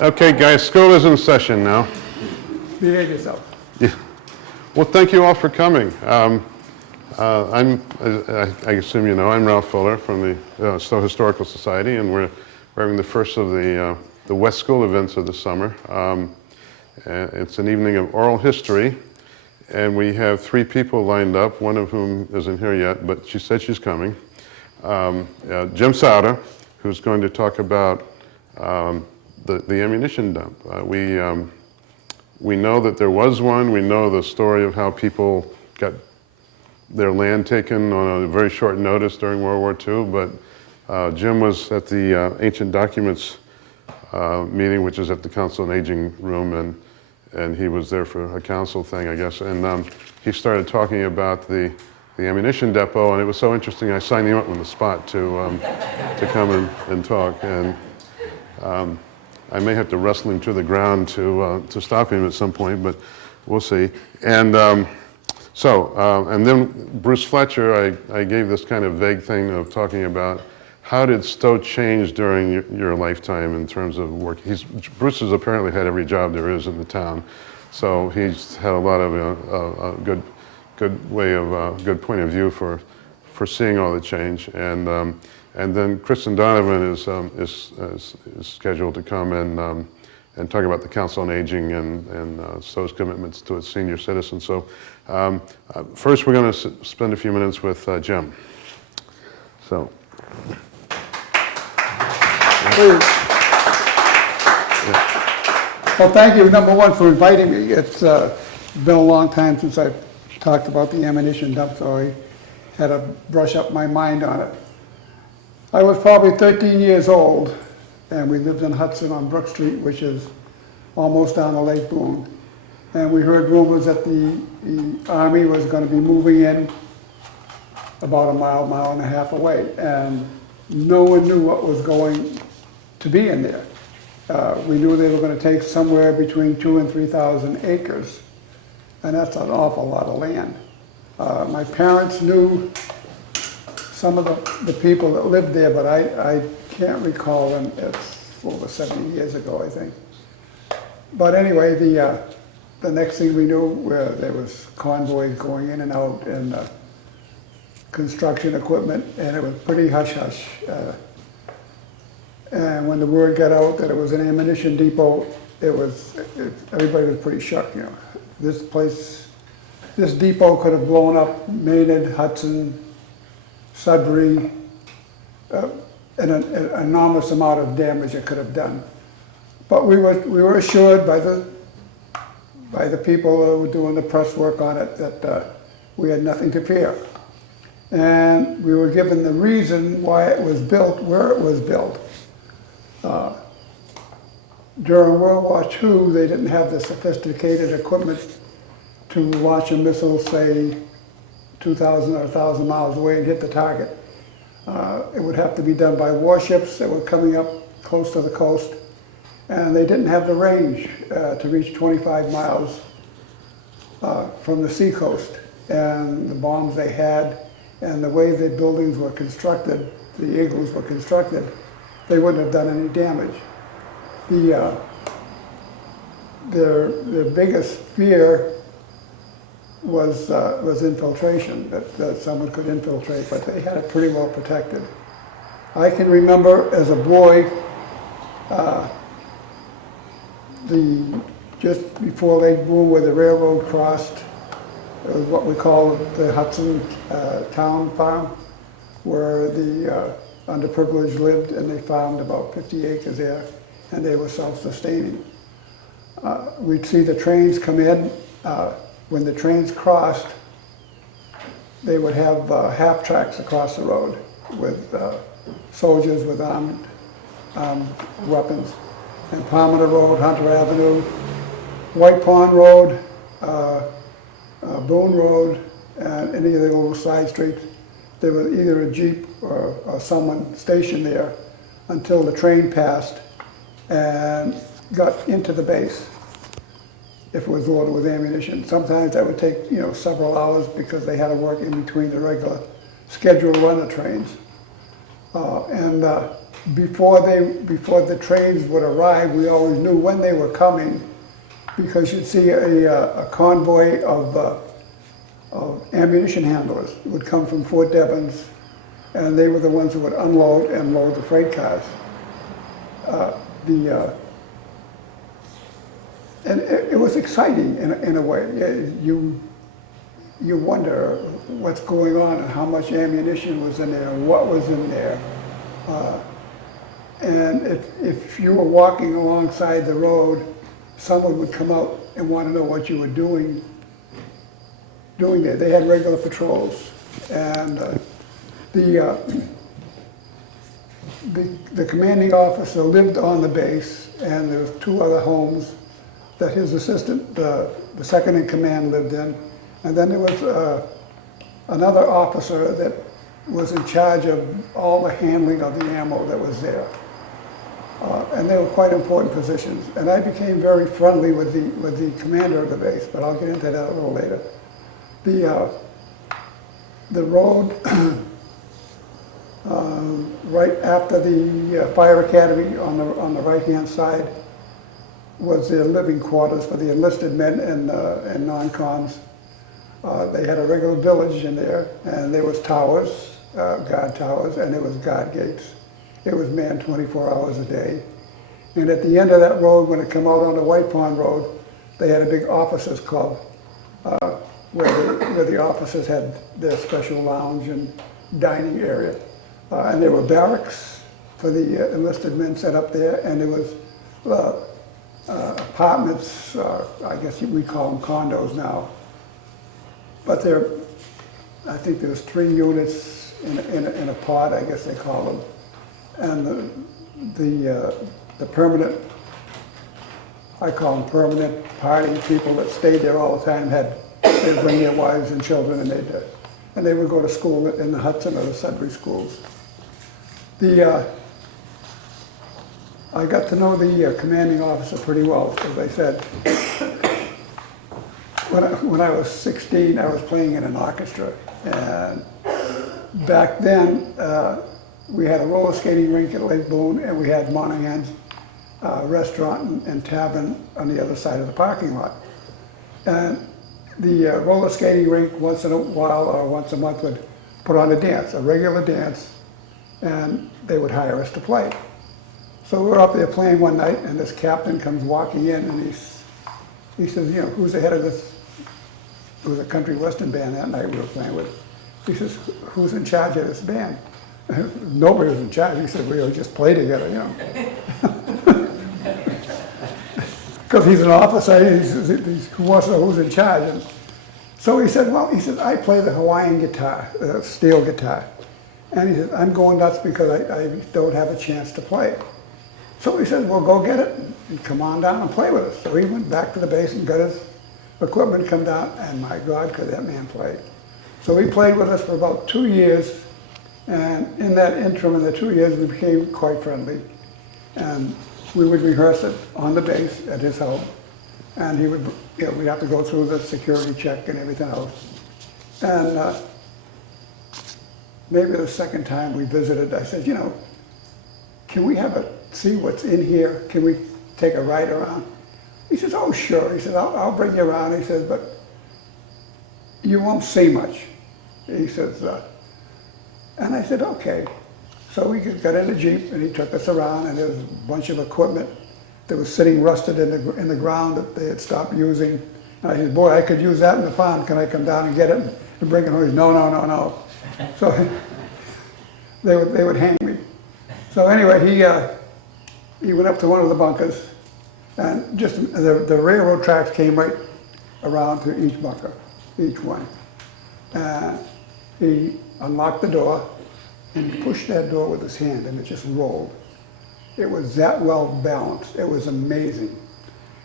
Okay, guys, school is in session now. Behave yourself. Yeah. Well, thank you all for coming. I assume you know, I'm Ralph Fuller from the Stowe Historical Society, and we're having the first of the West School events of the summer. It's an evening of oral history, and we have 3 people lined up, one of whom isn't here yet, but she said she's coming. Jim Sauta, who's going to talk about the ammunition dump. We know that there was one. We know the story of how people got their land taken on a very short notice during World War II, but Jim was at the Ancient Documents meeting, which is at the Council on Aging room, and he was there for a council thing, I guess, and he started talking about the ammunition depot, and it was so interesting, I signed him up on the spot to come and talk, and I may have to wrestle him to the ground to stop him at some point, but we'll see. And and then Bruce Fletcher, I gave this kind of vague thing of talking about how did Stowe change during your lifetime in terms of work. Bruce has apparently had every job there is in the town, so he's had a lot of a good point of view for seeing all the change. And then Kristen Donovan is scheduled to come and talk about the Council on Aging and Stowe's commitments to its senior citizens. So first we're going to spend a few minutes with Jim. So. Please. Well, thank you, number one, for inviting me. It's been a long time since I've talked about the ammunition dump, so I had to brush up my mind on it. I was probably 13 years old, and we lived in Hudson on Brook Street, which is almost down to Lake Boone. And we heard rumors that the Army was going to be moving in about a mile and a half away, and no one knew what was going to be in there. We knew they were going to take somewhere between 2,000 and 3,000 acres, and that's an awful lot of land. My parents knew some of the people that lived there, but I can't recall them. It's over 70 years ago, I think. But anyway, the next thing we knew, there was convoys going in and out, and construction equipment, and it was pretty hush-hush. And when the word got out that it was an ammunition depot, everybody was pretty shocked. You know, this depot could have blown up Maynard, Hudson, Sudbury, an enormous amount of damage it could have done. But we were assured by the people who were doing the press work on it that we had nothing to fear. And we were given the reason why it was built, where it was built. During World War II, they didn't have the sophisticated equipment to launch a missile, say, 2,000 or 1,000 miles away and hit the target. It would have to be done by warships that were coming up close to the coast, and they didn't have the range to reach 25 miles from the seacoast. And the bombs they had, and the way the buildings were constructed, the igloos were constructed, they wouldn't have done any damage. Their biggest fear was infiltration, that someone could infiltrate, but they had it pretty well protected. I can remember as a boy, just before Lake Boone, where the railroad crossed, it was what we call the Hudson Town Farm, where the underprivileged lived, and they farmed about 50 acres there, and they were self-sustaining. We'd see the trains come in. When the trains crossed, they would have half tracks across the road with soldiers with armed weapons. And Palmer Road, Hunter Avenue, White Pond Road, Boone Road, and any of the little side streets, there was either a Jeep or someone stationed there until the train passed and got into the base, if it was loaded with ammunition. Sometimes that would take, several hours because they had to work in between the regular scheduled run of trains. before the trains would arrive, we always knew when they were coming, because you'd see a convoy of ammunition handlers would come from Fort Devens, and they were the ones who would unload and load the freight cars. And it was exciting in a way. You wonder what's going on and how much ammunition was in there and what was in there. And if you were walking alongside the road, someone would come out and want to know what you were doing there. They had regular patrols, and the commanding officer lived on the base, and there was 2 other homes that his assistant, the second in command, lived in. And then there was another officer that was in charge of all the handling of the ammo that was there. And they were quite important positions. And I became very friendly with the commander of the base, but I'll get into that a little later. The road right after the fire academy on the right-hand side was their living quarters for the enlisted men and non-coms. They had a regular village in there, and there was towers, guard towers, and there was guard gates. It was manned 24 hours a day. And at the end of that road, when it came out on the White Pond Road, they had a big officers club where the officers had their special lounge and dining area. And there were barracks for the enlisted men set up there, and there was apartments, I guess we call them condos now. But I think there was 3 units in a pod, I guess they call them. And the permanent, I call them permanent party people that stayed there all the time, they'd bring their wives and children, and they would go to school in the Hudson or the Sudbury schools. I got to know the commanding officer pretty well, as I said. When I was 16, I was playing in an orchestra, and back then we had a roller skating rink at Lake Boone, and we had Monahan's restaurant and tavern on the other side of the parking lot. And the roller skating rink once in a while or once a month would put on a dance, a regular dance, and they would hire us to play. So we were up there playing one night, and this captain comes walking in, and he says, you know, who's the head of this? It was a country western band that night we were playing with. He says, who's in charge of this band? Nobody was in charge. He said, we all just play together, you know. Because he's an officer, he says, who wants to know who's in charge? And so he said, well, I play the Hawaiian guitar, steel guitar. And he said, I'm going nuts because I don't have a chance to play. So he said, well, go get it and come on down and play with us. So he went back to the base and got his equipment, come down, and my God, could that man play. So he played with us for about 2 years, and in that interim, in the 2 years, we became quite friendly. And we would rehearse it on the base at his home, and he would, you know, we'd have to go through the security check and everything else. And maybe the second time we visited, I said, you know, can we see what's in here? Can we take a ride around? He says, oh, sure. He said, I'll bring you around. He says, but you won't see much. He says, and I said, okay. So we got in a Jeep, and he took us around, and there was a bunch of equipment that was sitting rusted in the ground that they had stopped using. And I said, boy, I could use that in the farm. Can I come down and get it and bring it home? He said, no. So they would hang me. So anyway, he went up to one of the bunkers, and just the railroad tracks came right around to each bunker, each one. He unlocked the door, and he pushed that door with his hand, and it just rolled. It was that well balanced. It was amazing.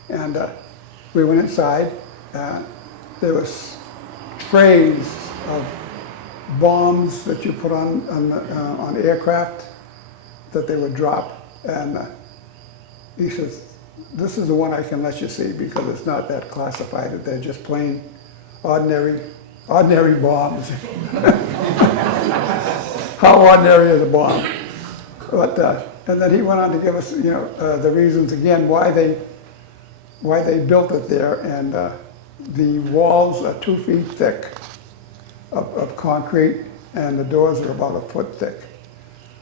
And we went inside. There was trays of bombs that you put on aircraft that they would drop. And he says, this is the one I can let you see because it's not that classified. They're just plain ordinary bombs. How ordinary is a bomb? But And then he went on to give us, the reasons again why they built it there. And the walls are 2 feet thick of concrete, and the doors are about 1 foot thick.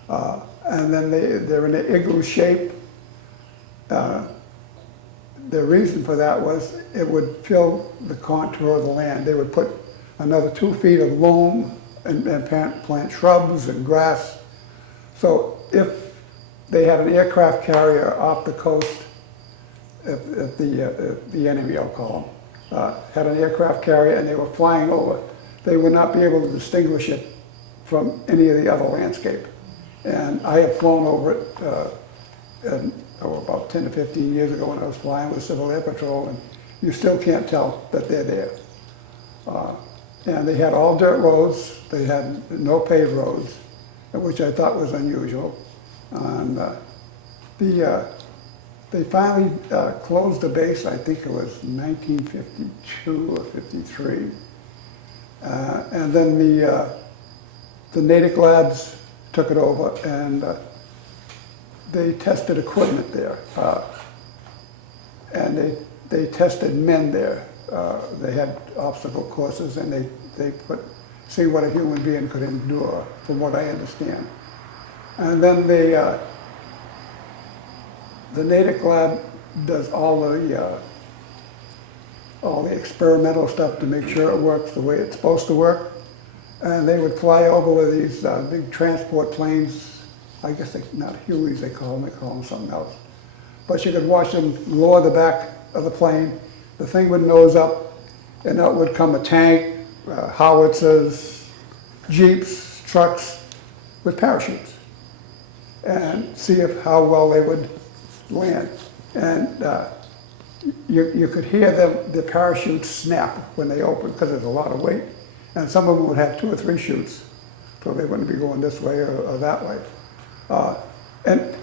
And then they're in an igloo shape. The reason for that was it would fill the contour of the land. They would put another 2 feet of loam and plant shrubs and grass. So if they had an aircraft carrier off the coast, if the enemy, I'll call them, had an aircraft carrier and they were flying over, they would not be able to distinguish it from any of the other landscape. And I have flown over it about 10 to 15 years ago when I was flying with Civil Air Patrol, and you still can't tell that they're there. And they had all dirt roads. They had no paved roads, which I thought was unusual. And they finally closed the base, I think it was 1952 or 53. And then the Natick labs took it over, and they tested equipment there. And they tested men there. They had obstacle courses, and they see what a human being could endure, from what I understand. And then the Natick lab does all the experimental stuff to make sure it works the way it's supposed to work. And they would fly over with these big transport planes. I guess they're not Hueys, they call them something else. But you could watch them lower the back of the plane. The thing would nose up, and out would come a tank, howitzers, jeeps, trucks with parachutes, and see how well they would land. And you could hear the parachutes snap when they opened, because there's a lot of weight. And some of them would have 2 or 3 chutes, so they wouldn't be going this way or that way. And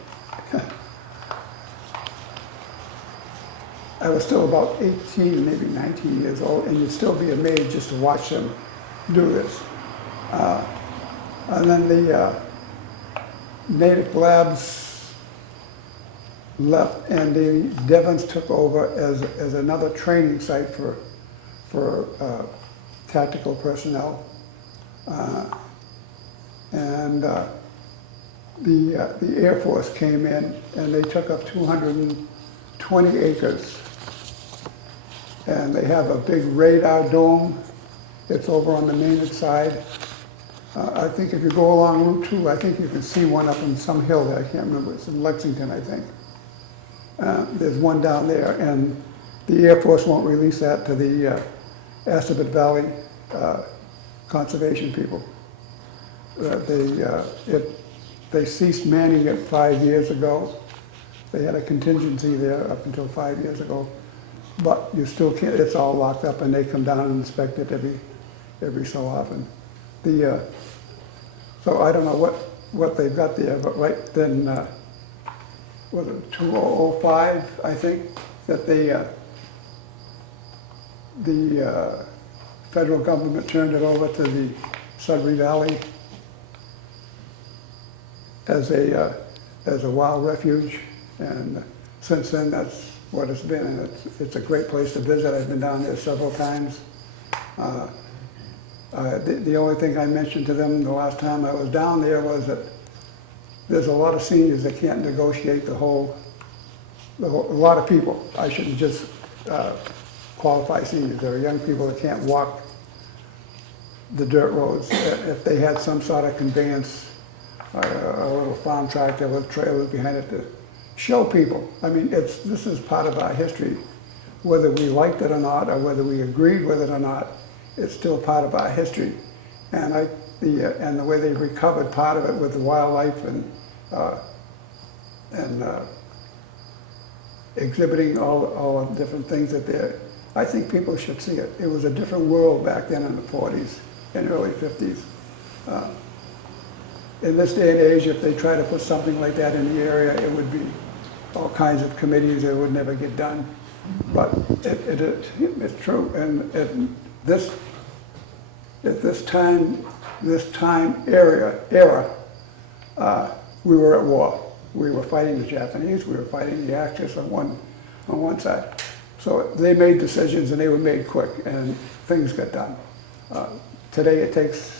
I was still about 18, maybe 19 years old, and you'd still be amazed just to watch them do this. And then the Natick labs left, and the Devons took over as another training site for tactical personnel. And the Air Force came in, and they took up 220 acres. And they have a big radar dome. It's over on the Maynard side. I think if you go along Route 2, I think you can see one up in some hill there. I can't remember. It's in Lexington, I think. There's one down there, and the Air Force won't release that to the Assabet Valley conservation people. They ceased manning it 5 years ago. They had a contingency there up until 5 years ago, but you still can't. It's all locked up, and they come down and inspect it every so often. So I don't know what they've got there, but right then, was it 2005? I think that the federal government turned it over to the Sudbury Valley as a wild refuge, and since then that's what it's been, and it's a great place to visit. I've been down there several times. The only thing I mentioned to them the last time I was down there was that there's a lot of seniors that can't negotiate a lot of people. I shouldn't just qualify seniors. There are young people that can't walk the dirt roads. If they had some sort of conveyance, a little farm tractor with trailers behind it to show people. I mean, this is part of our history. Whether we liked it or not, or whether we agreed with it or not, it's still part of our history. And the way they recovered part of it with the wildlife and exhibiting all the different things that they're, I think people should see it. It was a different world back then in the 40s and early 50s. In this day and age, if they try to put something like that in the area, it would be all kinds of committees that would never get done. But it's true. And at this time era, we were at war. We were fighting the Japanese, we were fighting the Axis on one side. So they made decisions and they were made quick and things got done. Today it takes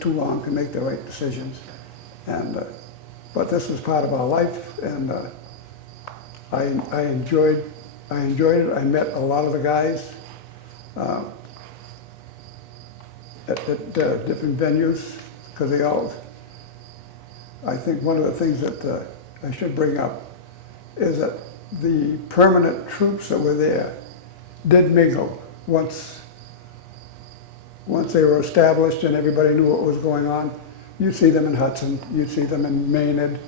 too long to make the right decisions. And, but this was part of our life, and I enjoyed it. I met a lot of the guys at different venues, because they all, I think one of the things that I should bring up is that the permanent troops that were there did mingle once they were established and everybody knew what was going on. You'd see them in Hudson, you'd see them in Maynard,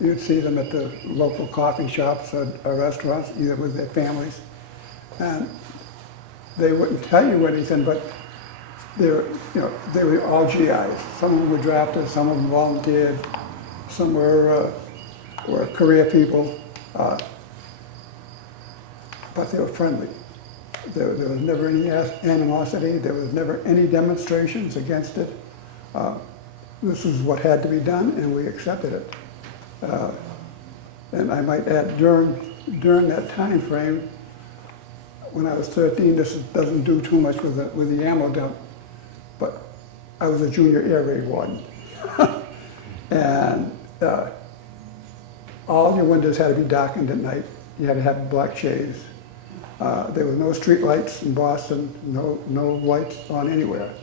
you'd see them at the local coffee shops or restaurants, either with their families. And they wouldn't tell you anything, but they were all GIs. Some of them were drafted, some of them volunteered, some were career people, but they were friendly. There was never any animosity, there was never any demonstrations against it. This is what had to be done, and we accepted it. And I might add, during that time frame, when I was 13, this doesn't do too much with the ammo dump, but I was a junior air raid warden. And all your windows had to be darkened at night. You had to have black shades. There were no street lights in Boston, no lights on anywhere.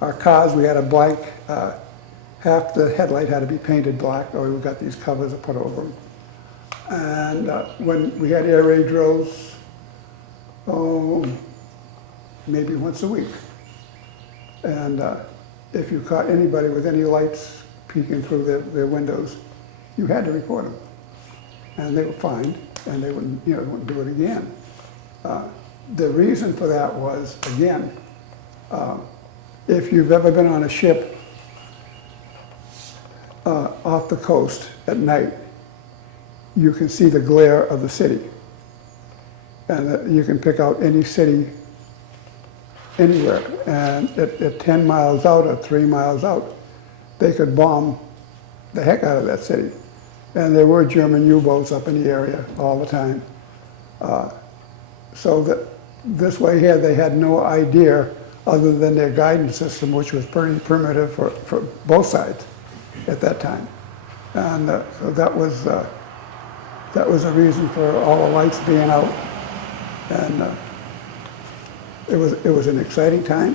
Our cars, we had a blank, half the headlight had to be painted black, or we got these covers to put over them. And when we had air raid drills, maybe once a week. And if you caught anybody with any lights peeking through their windows, you had to report them. And they were fined, and they wouldn't do it again. The reason for that was, again, if you've ever been on a ship off the coast at night, you can see the glare of the city. And you can pick out any city anywhere. And at 10 miles out or 3 miles out, they could bomb the heck out of that city. And there were German U-boats up in the area all the time. So that this way here, they had no idea other than their guidance system, which was pretty primitive for both sides at that time. And so that was a reason for all the lights being out. And it was an exciting time.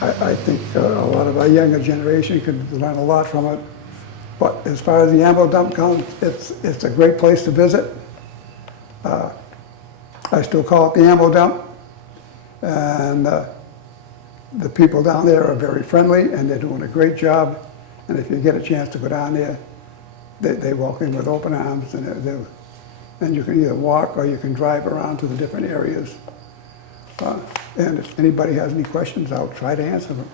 I think a lot of our younger generation could learn a lot from it. But as far as the ammo dump goes, it's a great place to visit. I still call it the ammo dump. And the people down there are very friendly, and they're doing a great job. And if you get a chance to go down there, they welcome you with open arms, and you can either walk or you can drive around to the different areas. And if anybody has any questions, I'll try to answer them.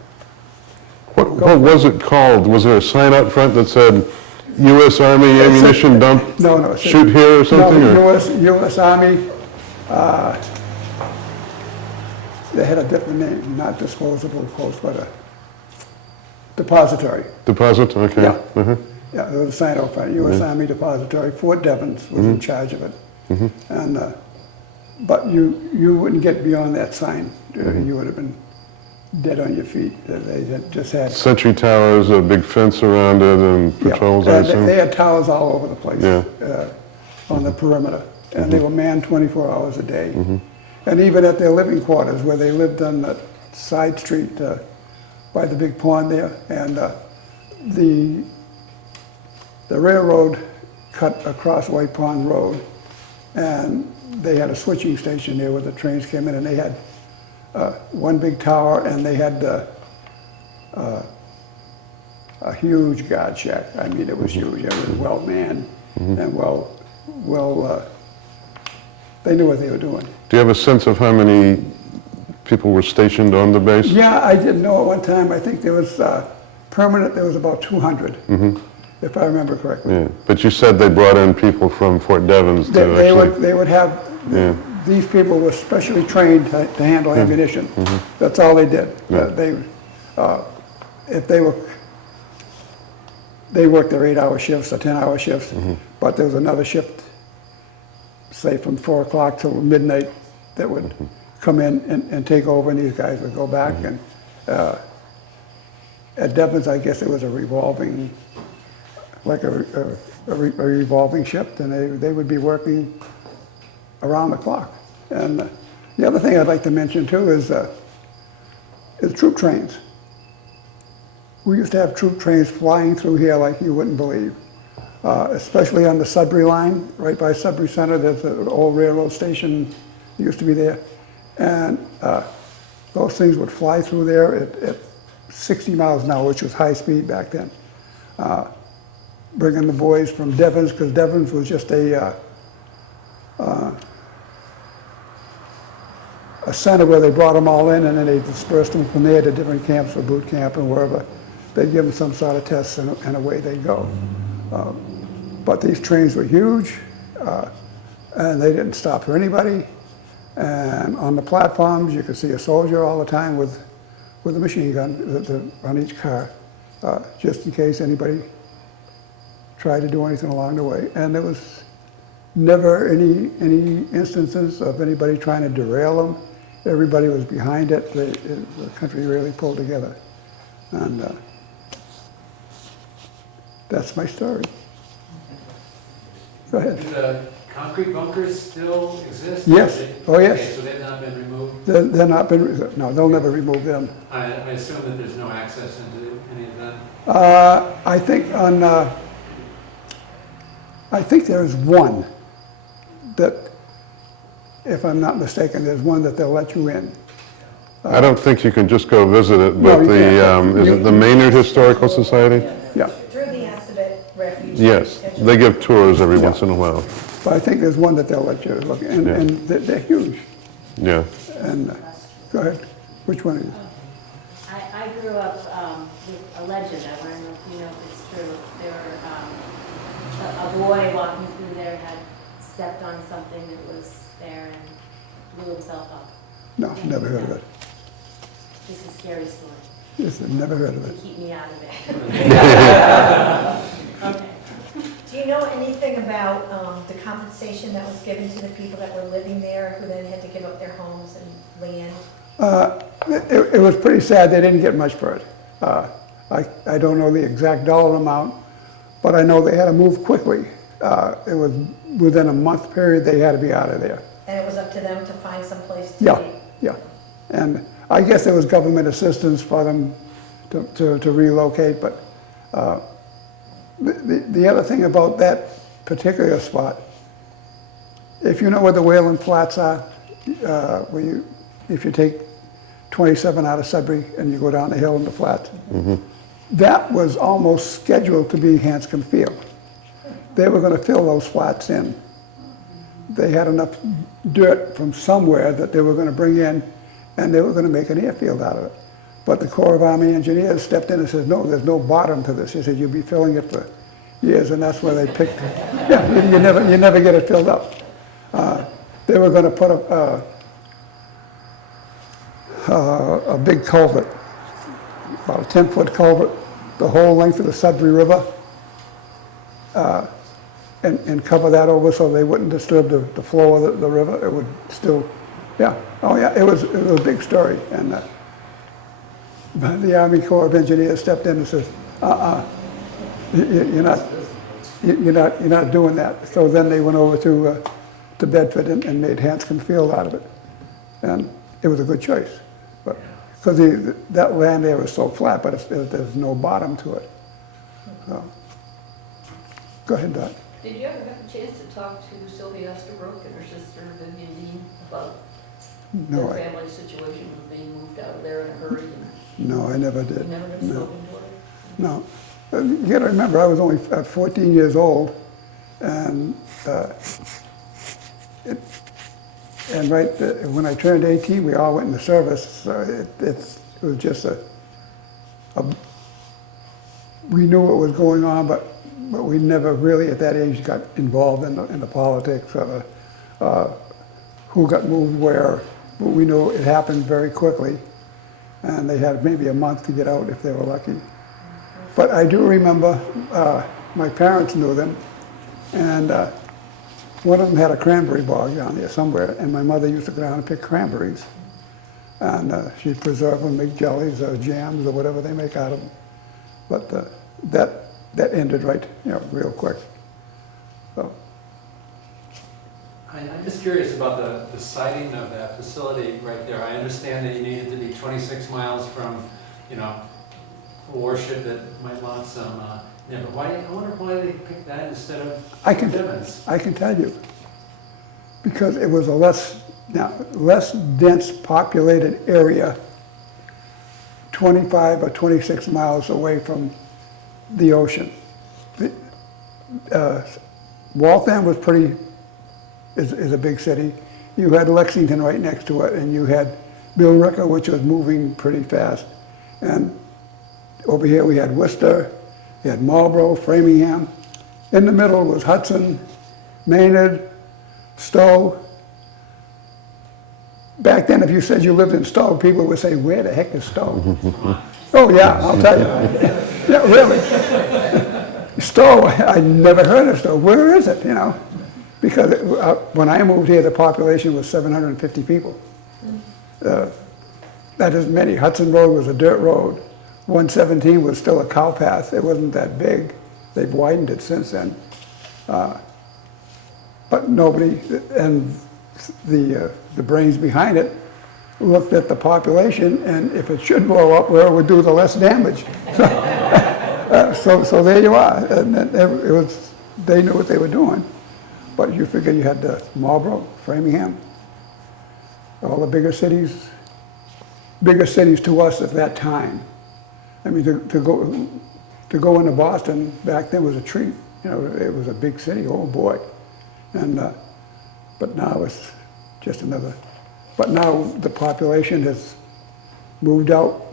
What was it called? Was there a sign out front that said U.S. Army ammunition dump? No. Shoot here or something? No, U.S. Army. They had a different name, not disposable post, but a depository. Deposit? Okay. Yeah. Uh-huh. Yeah, there was a sign out front, U.S. Army Depository. Fort Devens was in charge of it. And, but you wouldn't get beyond that sign. You would have been dead on your feet. They just had... Sentry towers, a big fence around it, and patrols, I assume? They had towers all over the place Yeah. on the perimeter. And they were manned 24 hours a day. And even at their living quarters, where they lived on that side street by the big pond there, and the railroad cut across White Pond Road, and they had a switching station there where the trains came in, and they had one big tower, and they had a huge guard shack. I mean, it was huge. It was well manned and well. They knew what they were doing. Do you have a sense of how many people were stationed on the base? Yeah, I didn't know at one time. I think there was permanent. There was about 200, if I remember correctly. Yeah, but you said they brought in people from Fort Devens to They would have. Yeah. These people were specially trained to handle ammunition. That's all they did. Yeah. If they were they worked their 8-hour shifts or 10-hour shifts, but there was another shift, say from 4 o'clock till midnight, that would come in and take over, and these guys would go back. And at Devon's, I guess it was a revolving, like a revolving shift, and they would be working around the clock. And the other thing I'd like to mention too is troop trains. We used to have troop trains flying through here like you wouldn't believe, especially on the Sudbury line, right by Sudbury Center. There's an old railroad station that used to be there. And those things would fly through there at 60 miles an hour, which was high speed back then. Bringing the boys from Devon's, because Devon's was just a center where they brought them all in, and then they dispersed them from there to different camps for boot camp and wherever. They'd give them some sort of tests, and away they go. But these trains were huge, and they didn't stop for anybody. And on the platforms, you could see a soldier all the time with a machine gun on each car, just in case anybody tried to do anything along the way. And there was never any instances of anybody trying to derail them. Everybody was behind it. The country really pulled together. And that's my story. Go ahead. Do the concrete bunkers still exist? Yes. Oh, yes. Okay, so they've not been removed? They're not been, no, they'll never remove them. I assume that there's no access into any of that? I think there's one that, if I'm not mistaken, there's one that they'll let you in. I don't think you can just go visit it, No, but you can't. is it the Maynard Historical Society? Yeah, Through the Assabet Refuge. Yes, they give tours every once in a while. but I think there's one that they'll let you look, and, Yeah. and they're huge. Yeah. And, go ahead, which one are you? I grew up with a legend. I want to know if you know if it's true. There were a boy walking through there had stepped on something that was there and blew himself up. No, never heard of it. This is a scary story. Yes, I've never heard of To it. keep me out of it. Okay. Do you know anything about the compensation that was given to the people that were living there, who then had to give up their homes and land? It was pretty sad. They didn't get much for it. I don't know the exact dollar amount, but I know they had to move quickly. It was within a month period they had to be out of there. And it was up to them to find some place to Yeah, be? yeah. And I guess there was government assistance for them to relocate, but the other thing about that particular spot, if you know where the Whalen Flats are, if you take 27 out of Sudbury and you go down the hill in the flats, that was almost scheduled to be Hanscom Field. They were going to fill those flats in. They had enough dirt from somewhere that they were going to bring in, and they were going to make an airfield out of it. But the Corps of Army Engineers stepped in and said, no, there's no bottom to this. He said, you'll be filling it for years, and that's where they picked, yeah, you never get it filled up. They were going to put a big culvert, about a 10-foot culvert, the whole length of the Sudbury River, and cover that over so they wouldn't disturb the flow of the river. It would still, yeah, oh yeah, it was a big story. And the Army Corps of Engineers stepped in and said, you're not doing that. So then they went over to Bedford and made Hanscom Field out of it. And it was a good choice. But because that land there is so flat, but there's no bottom to it. So, go ahead, Doc. Did you ever have a chance to talk to Sylvia Estabrook and her sister Vivian Dean about No, their family situation of being moved out of there in a hurry? No, I never did. You never have No. spoken to her? No. You got to remember, I was only 14 years old, and when I turned 18, we all went into service. So it was just we knew what was going on, but we never really at that age got involved in the politics of who got moved where. But we knew it happened very quickly, and they had maybe a month to get out if they were lucky. But I do remember, my parents knew them, and one of them had a cranberry bog down there somewhere, and my mother used to go down and pick cranberries. And she'd preserve them, make jellies or jams or whatever they make out of them. But that ended right, real quick. So, I'm just curious about the siting of that facility right there. I understand that you needed to be 26 miles from, a warship that might launch some, but I wonder why they picked that instead of Devon's. I can tell you, because it was a less dense populated area, 25 or 26 miles away from the ocean. Waltham was is a big city. You had Lexington right next to it, and you had Billerica, which was moving pretty fast. And over here we had Worcester, we had Marlborough, Framingham. In the middle was Hudson, Maynard, Stowe. Back then, if you said you lived in Stowe, people would say, where the heck is Stowe? Oh yeah, I'll tell you. Yeah, really. Stowe, I never heard of Stowe. Where is it, Because when I moved here, the population was 750 people. That isn't many. Hudson Road was a dirt road. 117 was still a cow path. It wasn't that big. They've widened it since then. But nobody, and the brains behind it looked at the population, and if it should blow up, where it would do the less damage. So there you are. And they knew what they were doing. But you figure you had Marlborough, Framingham, all the bigger cities to us at that time. I mean, to go into Boston back then was a treat. It was a big city. Oh boy, and but now it's just another. But now the population has moved out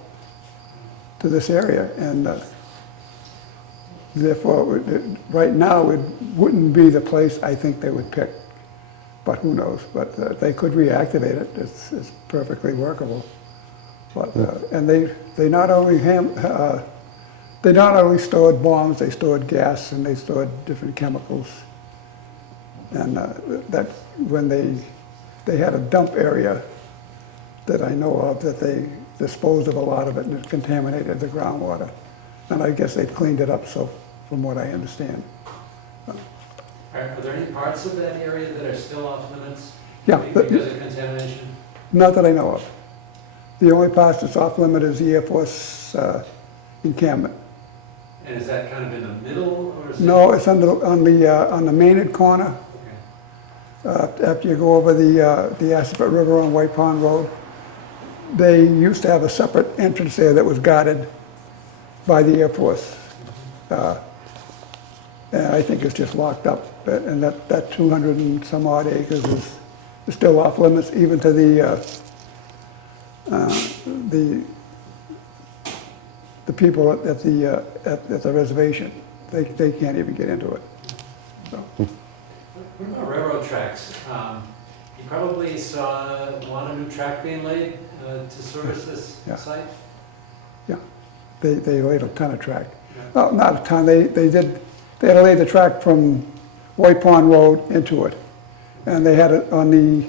to this area, and therefore, right now it wouldn't be the place I think they would pick. But who knows? But they could reactivate it. It's perfectly workable. But and they not only stored bombs, they stored gas, and they stored different chemicals. And that when they had a dump area that I know of that they disposed of a lot of it, and it contaminated the groundwater. And I guess they've cleaned it up, so from what I understand. Are there any parts of that area that are still off limits? Yeah, Because of contamination? Not that I know of. The only part that's off limit is the Air Force encampment. And is that kind of in the middle, or is it? No, it's on the Maynard corner. Okay. After you go over the Assabet River on White Pond Road. They used to have a separate entrance there that was guarded by the Air Force. And I think it's just locked up. And that 200 and some odd acres is still off limits, even to the people at the reservation. They can't even get into it. So. What about railroad tracks? You probably want a new track being laid to service this Yeah. site? Yeah, they laid a ton of track. Yeah. Well, not a ton, they had to lay the track from White Pond Road into it. And they had it on the,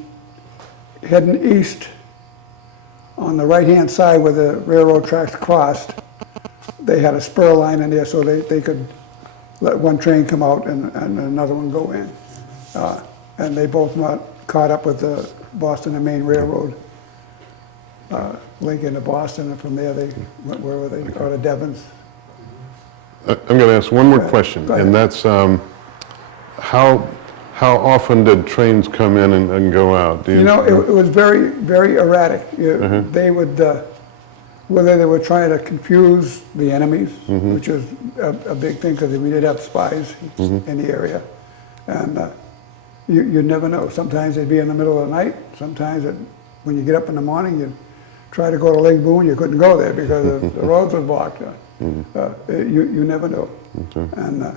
heading east, on the right-hand side where the railroad tracks crossed, they had a spur line in there so they could let one train come out and another one go in. And they both not caught up with the Boston and Maine Railroad link into Boston, and from there they went, where were they, or to Devon's. I'm going to ask one more question, Go ahead. and that's how often did trains come in and go out? Do You know, it was very, very erratic. They would, whether they were trying to confuse the enemies, which was a big thing because we did have spies in the area, and you never know. Sometimes they'd be in the middle of the night. Sometimes when you get up in the morning, you try to go to Lake Boone, you couldn't go there because the roads were blocked. You never know. And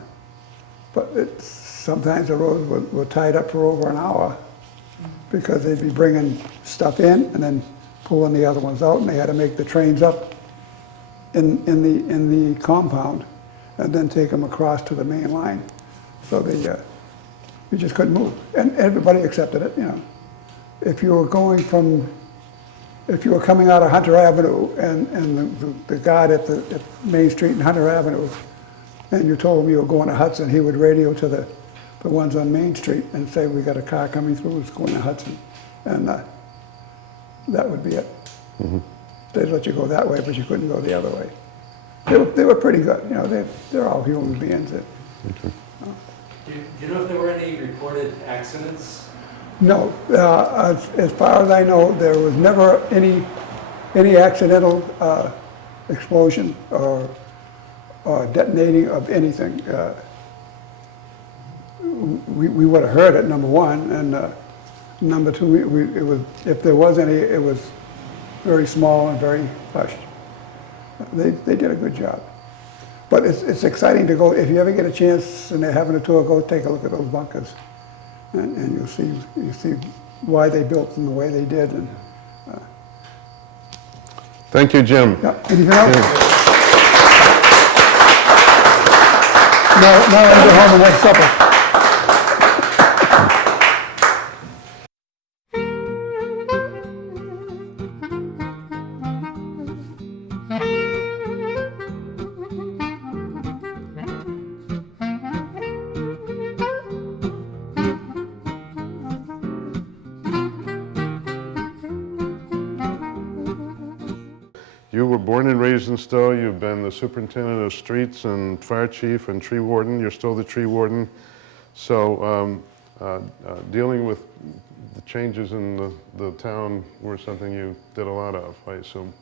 but sometimes the roads were tied up for over an hour because they'd be bringing stuff in and then pulling the other ones out, and they had to make the trains up in the compound and then take them across to the main line. So you just couldn't move. And everybody accepted it, you know. If you were coming out of Hunter Avenue and the guard at Main Street and Hunter Avenue, and you told him you were going to Hudson, he would radio to the ones on Main Street and say, we got a car coming through, it's going to Hudson. And that would be it. They'd let you go that way, but you couldn't go the other way. They were pretty good, you know, they're all human beings. Do you know if there were any reported accidents? No, as far as I know, there was never any accidental explosion or detonating of anything. We would have heard it, number one, and number two, it was, if there was any, it was very small and very hushed. They did a good job. But it's exciting to go, if you ever get a chance and they're having a tour, go take a look at those bunkers. And you'll see why they built them the way they did. And, Thank you, Jim. yeah, anything else? Now I can go home and have supper. You were born and raised in Stowe. You've been the superintendent of streets and fire chief and tree warden. You're still the tree warden. So dealing with the changes in the town were something you did a lot of, I assume.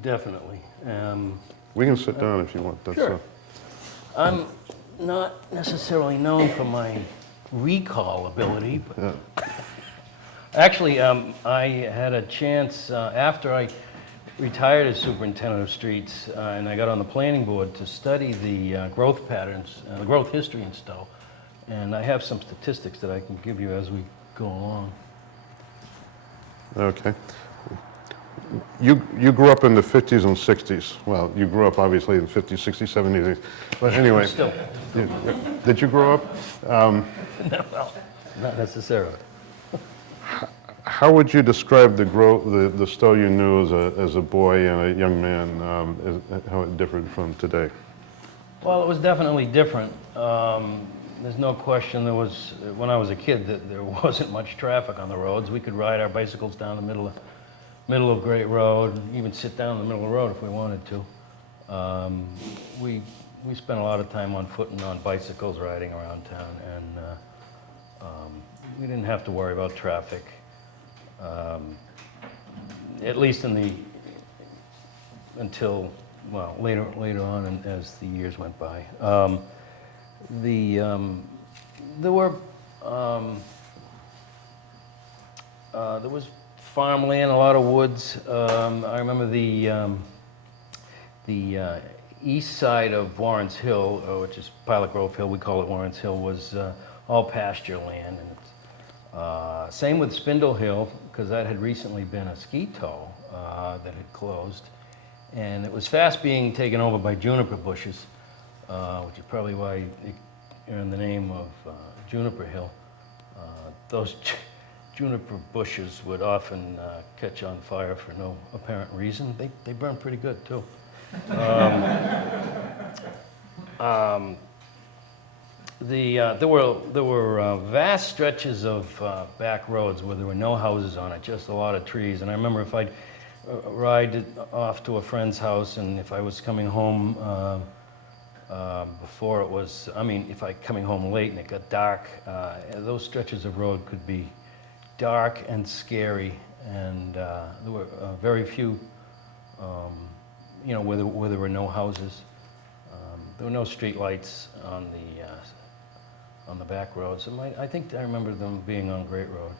Definitely. We can sit down if you want. That's Sure. I'm not necessarily known for my recall ability, but actually, I had a chance after I retired as superintendent of streets, and I got on the planning board to study the growth patterns, the growth history in Stowe. And I have some statistics that I can give you as we go along. Okay. You grew up in the 50s and 60s. Well, you grew up obviously in the 50s, 60s, 70s. But anyway, Still. did you grow up? Well, not necessarily. How would you describe the Stowe you knew as a boy and a young man, how it differed from today? Well, it was definitely different. There's no question when I was a kid, that there wasn't much traffic on the roads. We could ride our bicycles down the middle of Great Road, even sit down in the middle of the road if we wanted to. We spent a lot of time on foot and on bicycles riding around town, and we didn't have to worry about traffic. At least until later on, and as the years went by, there was farmland, a lot of woods. I remember the east side of Warrens Hill, which is Pilot Grove Hill, we call it Warrens Hill, was all pasture land. And same with Spindle Hill, because that had recently been a ski tow that had closed. And it was fast being taken over by juniper bushes, which is probably why it earned the name of Juniper Hill. Those juniper bushes would often catch on fire for no apparent reason. They burn pretty good, too. There were vast stretches of back roads where there were no houses on it, just a lot of trees. And I remember if I'd ride off to a friend's house, and if I was coming home before it was, if I coming home late and it got dark, those stretches of road could be dark and scary, and there were very few, where there were no houses. There were no street lights on the back roads. And I think I remember them being on Great Road.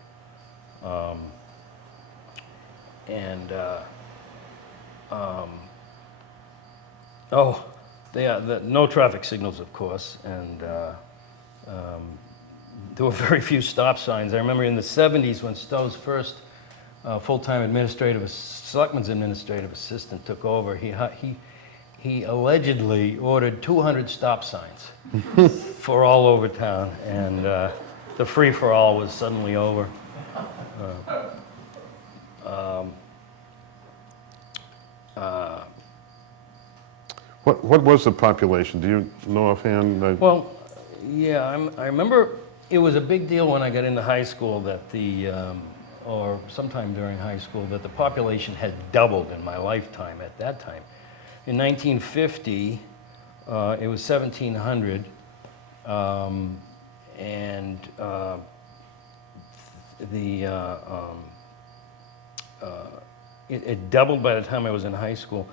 No traffic signals, of course, and there were very few stop signs. I remember in the 70s when Stowe's first full-time selectman's administrative assistant took over, he allegedly ordered 200 stop signs for all over town, and the free-for-all was suddenly over. What was the population? Do you know offhand? Well, yeah, I remember it was a big deal when I got into high school that or sometime during high school, that the population had doubled in my lifetime at that time. In 1950, it was 1,700, and it doubled by the time I was in high school.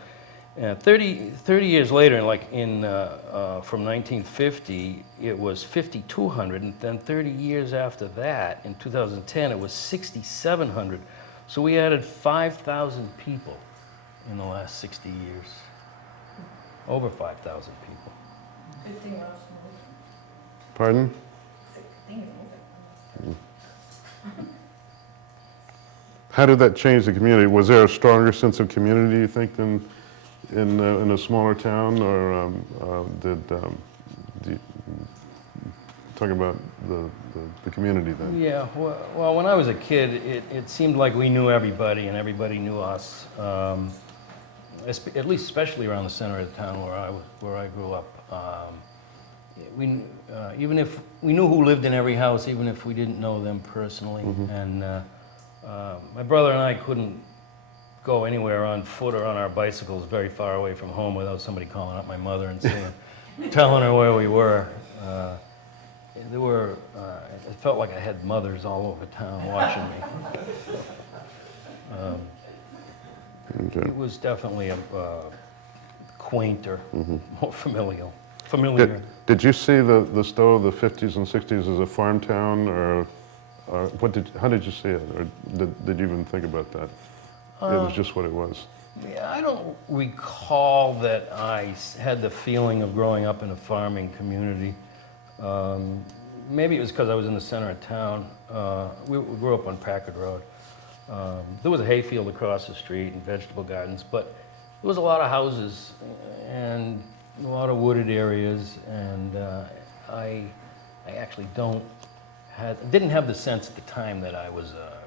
30 years later, like from 1950, it was 5,200, and then 30 years after that, in 2010, it was 6,700. So we added 5,000 people in the last 60 years. Over 5,000 people. Good thing Ralph's moved. Pardon? Good thing he moved. How did that change the community? Was there a stronger sense of community, you think, than in a smaller town, or talking about the community then? Yeah, well, when I was a kid, it seemed like we knew everybody and everybody knew us. At least, especially around the center of the town where I grew up. Even if we knew who lived in every house, even if we didn't know them personally. Mm-hmm. And my brother and I couldn't go anywhere on foot or on our bicycles very far away from home without somebody calling up my mother and saying, telling her where we were. It felt like I had mothers all over town watching me. Okay. It was definitely a quainter, more familiar. Did you see the Stowe of the 50s and 60s as a farm town, or how did you see it, or did you even think about that? It was just what it was. Yeah, I don't recall that I had the feeling of growing up in a farming community. Maybe it was because I was in the center of town. We grew up on Packard Road. There was a hayfield across the street and vegetable gardens, but there was a lot of houses and a lot of wooded areas, and I actually didn't have the sense at the time that I was a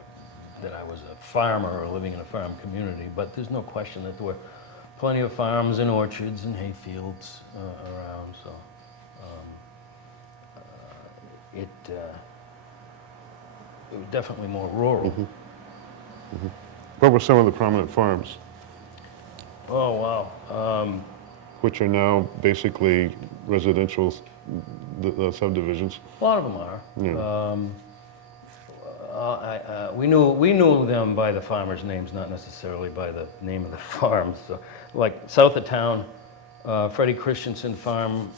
farmer or living in a farm community. But there's no question that there were plenty of farms and orchards and hayfields around. So it was definitely more rural. What were some of the prominent farms, Oh wow. which are now basically residential subdivisions? A lot of them are. Yeah. We knew them by the farmers' names, not necessarily by the name of the farm. So, like south of town, Freddie Christensen's farm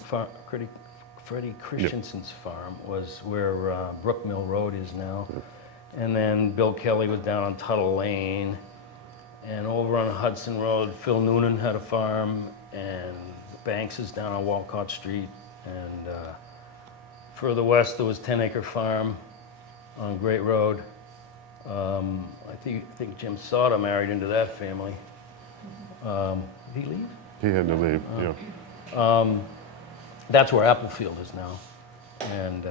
was where Brook Mill Road is now, and then Bill Kelly was down on Tuttle Lane, and over on Hudson Road, Phil Noonan had a farm, and Banks is down on Walcott Street, and further west there was 10 Acre Farm on Great Road. I think Jim Sauta married into that family. Did he leave? He had to leave, yeah. That's where Applefield is now. And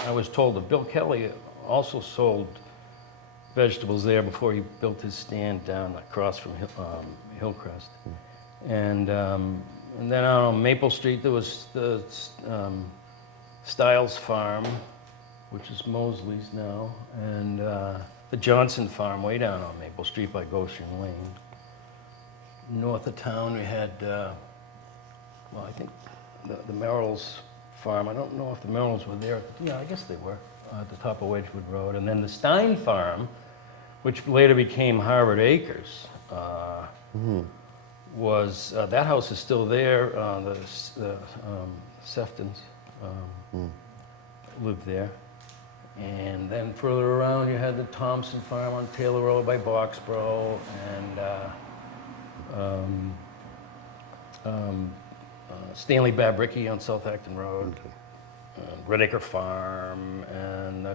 I was told that Bill Kelly also sold vegetables there before he built his stand down across from Hillcrest. And then on Maple Street there was the Stiles Farm, which is Mosley's now, and the Johnson Farm way down on Maple Street by Goshen Lane. North of town we had, I think the Merrill's Farm. I don't know if the Merrills were there. Yeah, I guess they were, at the top of Wedgwood Road. And then the Stein Farm, which later became Harvard Acres, was, that house is still there. The Seftons lived there. And then further around, you had the Thompson Farm on Taylor Road by Boxborough, and Stanley Babricki on South Acton Road, Red Acre Farm, and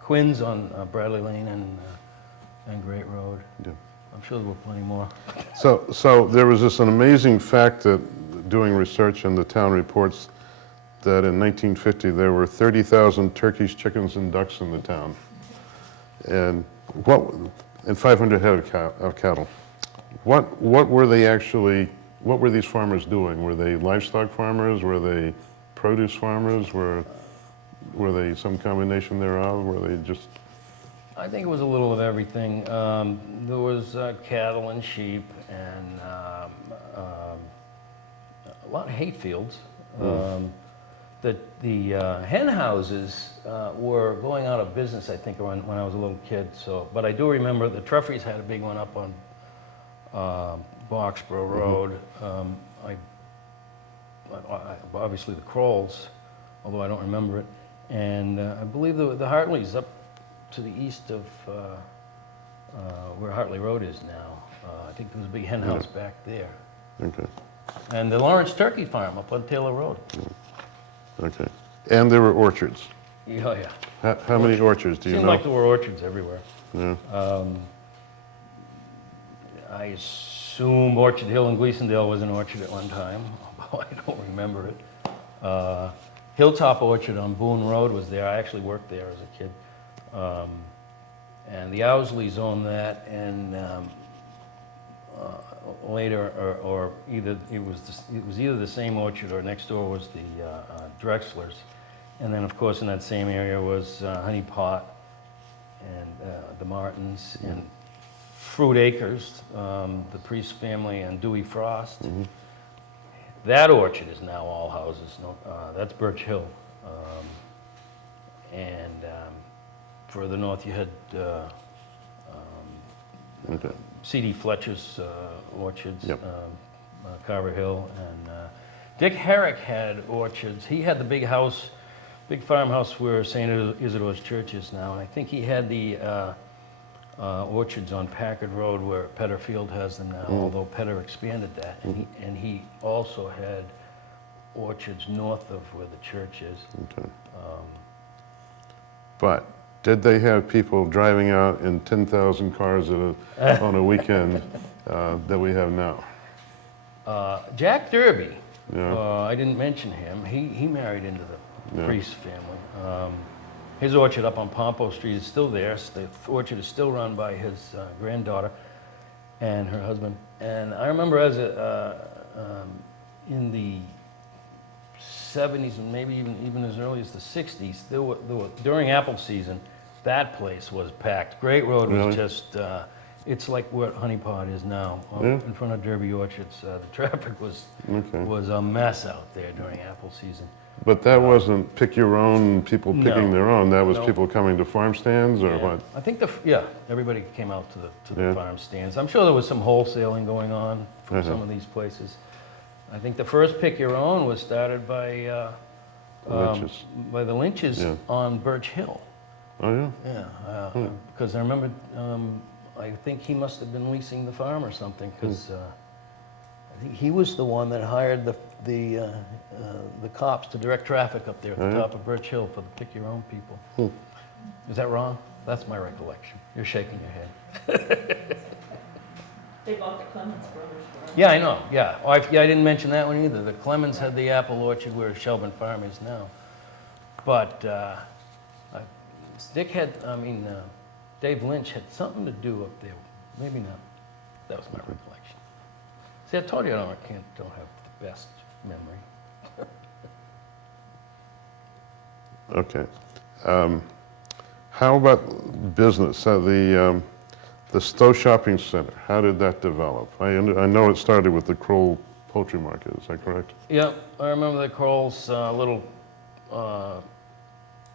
Quinn's on Bradley Lane and Great Road. Yeah. I'm sure there were plenty more. So there was this an amazing fact that doing research in the town reports that in 1950 there were 30,000 turkeys, chickens, and ducks in the town, and 500 head of cattle. What were they actually? What were these farmers doing? Were they livestock farmers? Were they produce farmers? Were they some combination thereof? Were they just? I think it was a little of everything. There was cattle and sheep and a lot of hay fields. The hen houses were going out of business, I think, when I was a little kid. So, but I do remember the Truffries had a big one up on Boxborough Road. Obviously the Crolls, although I don't remember it. And I believe the Hartleys up to the east of where Hartley Road is now. I think there was a big hen house back there. Okay. And the Lawrence Turkey Farm up on Taylor Road. Okay. And there were orchards. Yeah, yeah. How many orchards do you Seemed know? like there were orchards everywhere. Yeah. I assume Orchard Hill and Gleasondale was an orchard at one time, although I don't remember it. Hilltop Orchard on Boone Road was there. I actually worked there as a kid. And the Owsleys owned that, and later, or either it was either the same orchard or next door was the Drexlers. And then, of course, in that same area was Honey Pot and the Martins and Fruit Acres, the Priest family, and Dewey Frost. Mm-hmm. That orchard is now all houses. No, that's Birch Hill. And further north, you had Okay. C.D. Fletcher's orchards, Yep. Carver Hill, and Dick Herrick had orchards. He had the big house, big farmhouse where St. Isidore's Church is now, and I think he had the orchards on Packard Road where Petter Field has them now, although Petter expanded that. And he also had orchards north of where the church is. Okay. But did they have people driving out in 10,000 cars on a weekend that we have now? Jack Derby, Yeah. I didn't mention him. He married into the Yeah. Priest family. His orchard up on Pompo Street is still there. The orchard is still run by his granddaughter and her husband. And I remember as in the 70s and maybe even as early as the 60s, there were during apple season, that place was packed. Great Road was Really? just, it's like where Honey Pot is now, Yeah. in front of Derby Orchards. The traffic was Okay. a mess out there during apple season. But that wasn't pick your own, people picking No. their own. That was No. people coming to farm stands or Yeah. what? I think everybody came out to the Yeah. farm stands. I'm sure there was some wholesaling going on from some of these places. I think the first pick your own was started by Lynch's. the Lynches Yeah. on Birch Hill. Oh, yeah? Yeah, because I remember, I think he must have been leasing the farm or something, because I think he was the one that hired the cops to direct traffic up there at the top of Birch Hill for the pick your own people. Is that wrong? That's my recollection. You're shaking your head. They bought the Clemens Brothers farm. Yeah, I know, yeah. Oh, I didn't mention that one either. The Clemens had the apple orchard where Shelburne Farm is now. But Dave Lynch had something to do up there. Maybe not. That was my recollection. See, I told you I don't have the best memory. Okay. How about business? The Stowe Shopping Center, how did that develop? I know it started with the Kroll Poultry Market, is that correct? Yep, I remember the Kroll's little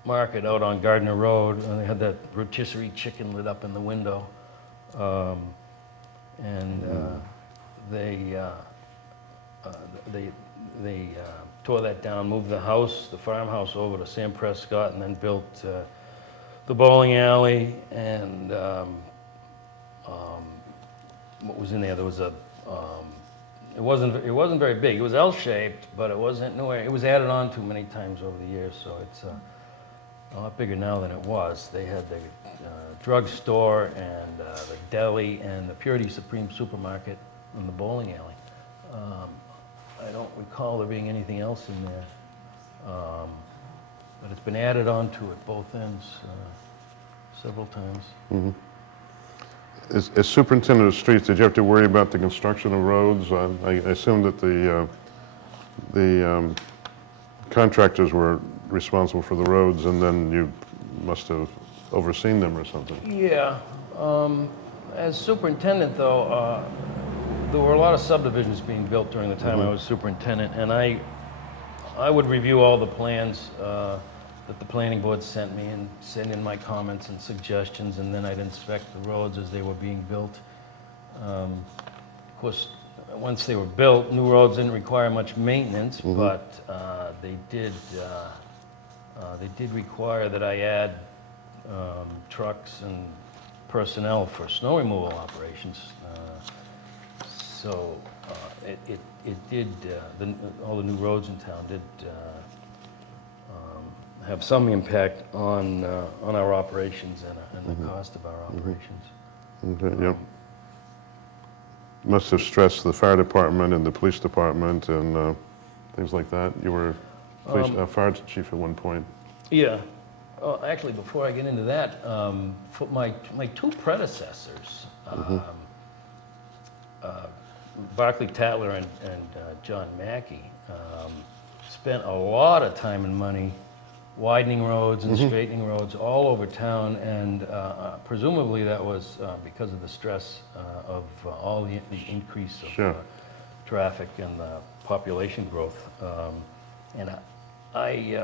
market out on Gardner Road, and they had that rotisserie chicken lit up in the window. They tore that down, moved the farmhouse over to Sam Prescott, and then built the bowling alley and what was in there? There was it wasn't very big. It was L-shaped, but it wasn't nowhere. It was added on to many times over the years, so it's a lot bigger now than it was. They had the drugstore and the deli and the Purity Supreme supermarket and the bowling alley. I don't recall there being anything else in there. But it's been added onto at both ends several times. As superintendent of streets, did you have to worry about the construction of roads? I assume that the contractors were responsible for the roads, and then you must have overseen them or something. Yeah. As superintendent, though, there were a lot of subdivisions being built during the time I was superintendent, and I would review all the plans that the planning board sent me and send in my comments and suggestions, and then I'd inspect the roads as they were being built. Of course, once they were built, new roads didn't require much maintenance, but they did require that I add trucks and personnel for snow removal operations. So it did, all the new roads in town did have some impact on our operations and the cost of our operations. Okay, yep. Must have stressed the fire department and the police department and things like that. You were fire chief at one point. Yeah. Actually, before I get into that, for my two predecessors, Barclay Tatler and John Mackey, spent a lot of time and money widening roads and straightening roads all over town, and presumably that was because of the stress of all the increase of traffic and the population growth. And I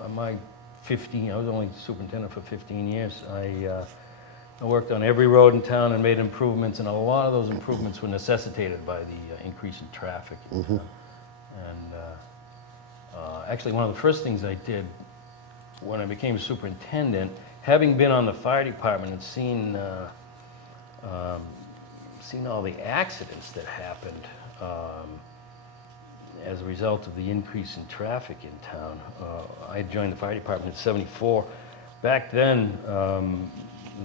was only superintendent for 15 years. I worked on every road in town and made improvements, and a lot of those improvements were necessitated by the increase in traffic. Actually, one of the first things I did when I became superintendent, having been on the fire department and seen all the accidents that happened as a result of the increase in traffic in town. I joined the fire department in '74. Back then,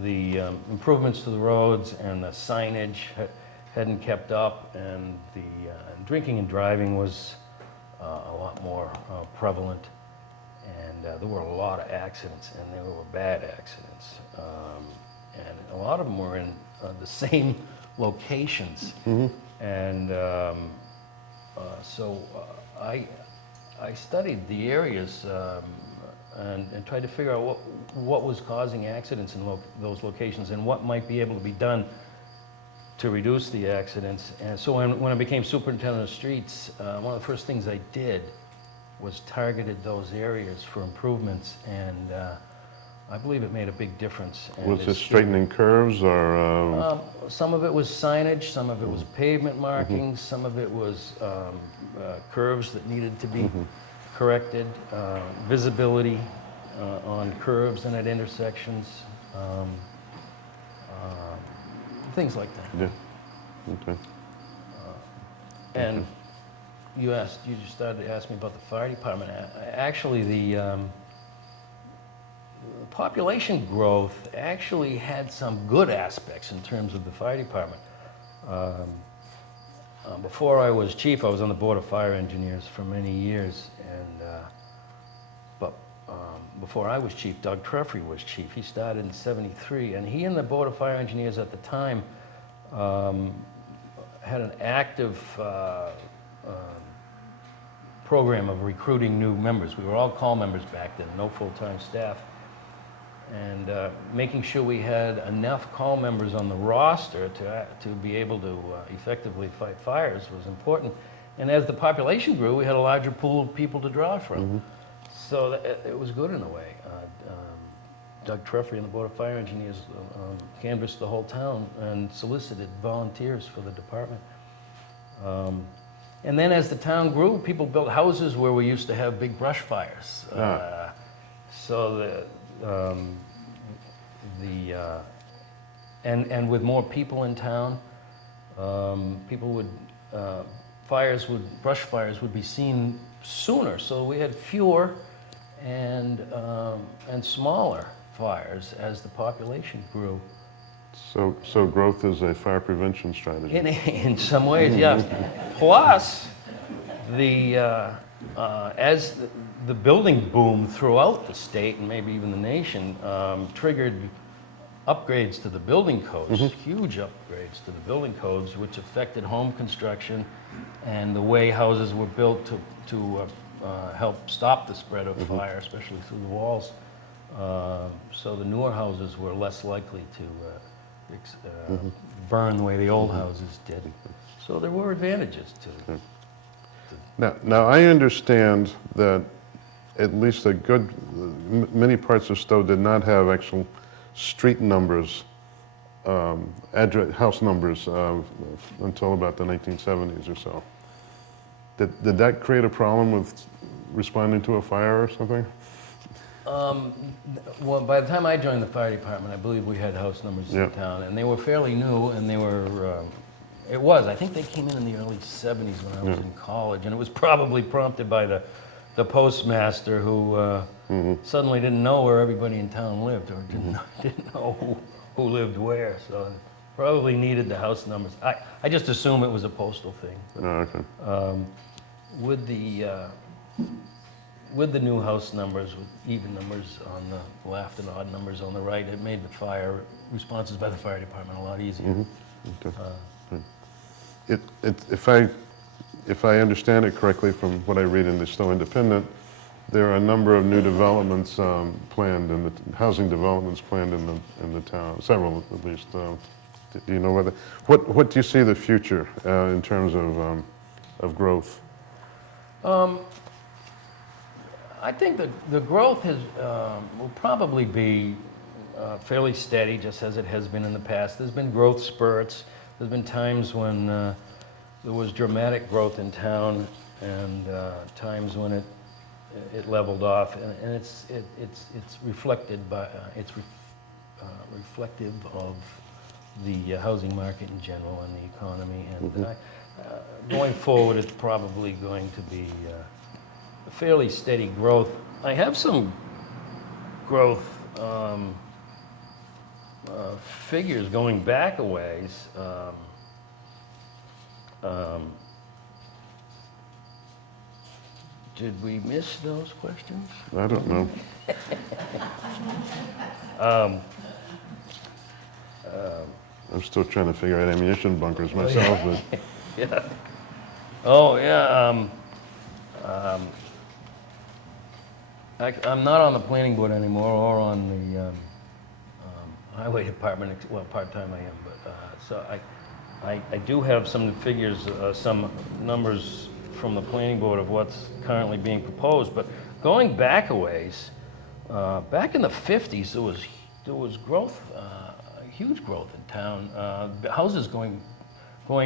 the improvements to the roads and the signage hadn't kept up, and the drinking and driving was a lot more prevalent, and there were a lot of accidents, and they were bad accidents, and a lot of them were in the same locations, and so I studied the areas and tried to figure out what was causing accidents in those locations and what might be able to be done to reduce the accidents. And so when I became superintendent of streets, one of the first things I did was targeted those areas for improvements, and I believe it made a big difference. And Was it straightening curves or? Some of it was signage, some of it was pavement markings, some of it was curves that needed to be corrected, visibility on curves and at intersections, things like that. Yeah. Okay. And you just started to ask me about the fire department. Actually, the population growth actually had some good aspects in terms of the fire department. Before I was chief, I was on the board of fire engineers for many years, but before I was chief, Doug Treffry was chief. He started in '73, and he and the board of fire engineers at the time had an active program of recruiting new members. We were all call members back then, no full-time staff. And making sure we had enough call members on the roster to be able to effectively fight fires was important. And as the population grew, we had a larger pool of people to draw from. So it was good in a way. Doug Treffry and the Board of Fire Engineers canvassed the whole town and solicited volunteers for the department. And then as the town grew, people built houses where we used to have big brush fires. So and with more people in town, brush fires would be seen sooner. So we had fewer, and smaller fires as the population grew. So growth is a fire prevention strategy. In some ways, yeah. Plus, as the building boom throughout the state and maybe even the nation triggered upgrades to the building codes, huge upgrades to the building codes, which affected home construction and the way houses were built to help stop the spread of fire, especially through the walls. So the newer houses were less likely to burn the way the old houses did. So there were advantages to it. Now I understand that at least many parts of Stowe did not have actual street numbers, house numbers until about the 1970s or so. Did that create a problem with responding to a fire or something? Well, by the time I joined the fire department, I believe we had house numbers in town, and they were fairly new, and they were, I think they came in the early 70s when I was in college, and it was probably prompted by the postmaster who suddenly didn't know where everybody in town lived, or didn't know who lived where, so probably needed the house numbers. I just assume it was a postal thing. Oh, okay. With the new house numbers, with even numbers on the left and odd numbers on the right, it made the fire responses by the fire department a lot easier. Okay. If I understand it correctly from what I read in the Stowe Independent, there are a number of new developments planned, housing developments planned in the town, several at least. Do you know what do you see the future in terms of growth? I think the growth will probably be fairly steady, just as it has been in the past. There's been growth spurts. There's been times when there was dramatic growth in town, and times when it leveled off, and it's reflected by reflective of the housing market in general and the economy. And going forward, it's probably going to be a fairly steady growth. I have some growth figures going back a ways. Did we miss those questions? I don't know. I'm still trying to figure out ammunition bunkers myself, but Yeah. Oh, yeah. I'm not on the planning board anymore, or on the highway department. Well, part-time I am, but so I do have some figures, some numbers from the planning board of what's currently being proposed. But going back a ways, back in the 50s, there was growth, huge growth in town. Houses going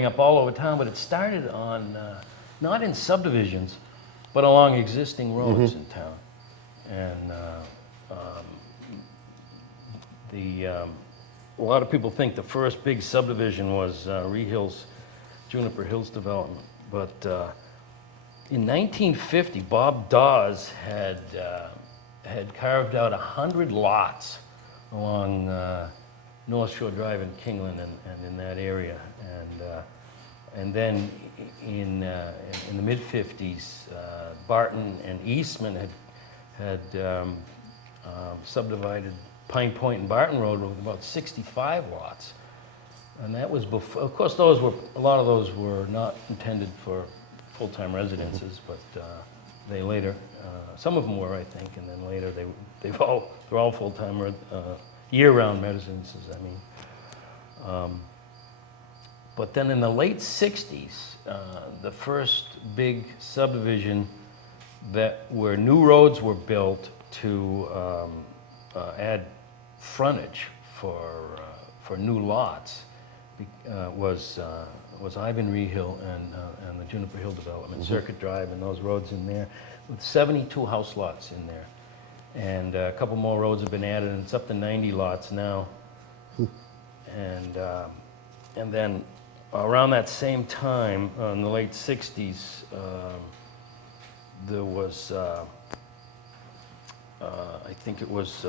up all over town, but it started on not in subdivisions, but along existing roads in town. And a lot of people think the first big subdivision was Rehill's Juniper Hills development, but in 1950, Bob Dawes had carved out 100 lots along North Shore Drive in Kingland and in that area, and then in the mid 50s, Barton and Eastman had subdivided Pine Point and Barton Road with about 65 lots, and that was before. Of course, a lot of those were not intended for full-time residences, but they later, some of them were, I think, and then later they're all full-time year-round residences. I mean, but then in the late '60s, the first big subdivision where new roads were built to add frontage for new lots was Ivan Rehill and the Juniper Hill development, Circuit Drive and those roads in there, with 72 house lots in there. And a couple more roads have been added, and it's up to 90 lots now. And then around that same time, in the late 60s, there was I think it was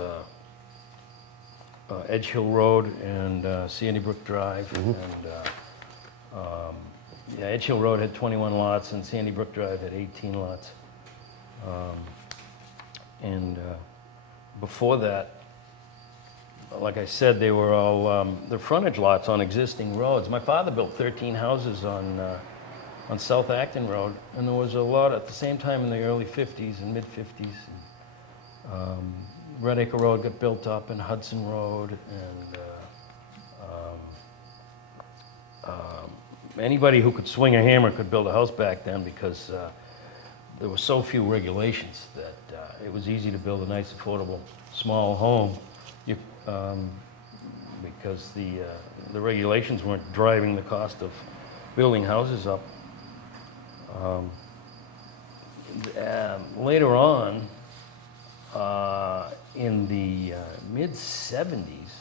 Edge Hill Road and Sandy Brook Drive. And yeah, Edge Hill Road had 21 lots and Sandy Brook Drive had 18 lots. Before that, like I said, they were all they're frontage lots on existing roads. My father built 13 houses on South Acton Road, and there was a lot at the same time in the early 50s and mid 50s. Red Acre Road got built up, and Hudson Road, and anybody who could swing a hammer could build a house back then, because there were so few regulations that it was easy to build a nice, affordable, small home. Because the regulations weren't driving the cost of building houses up. Later on, in the mid-70s,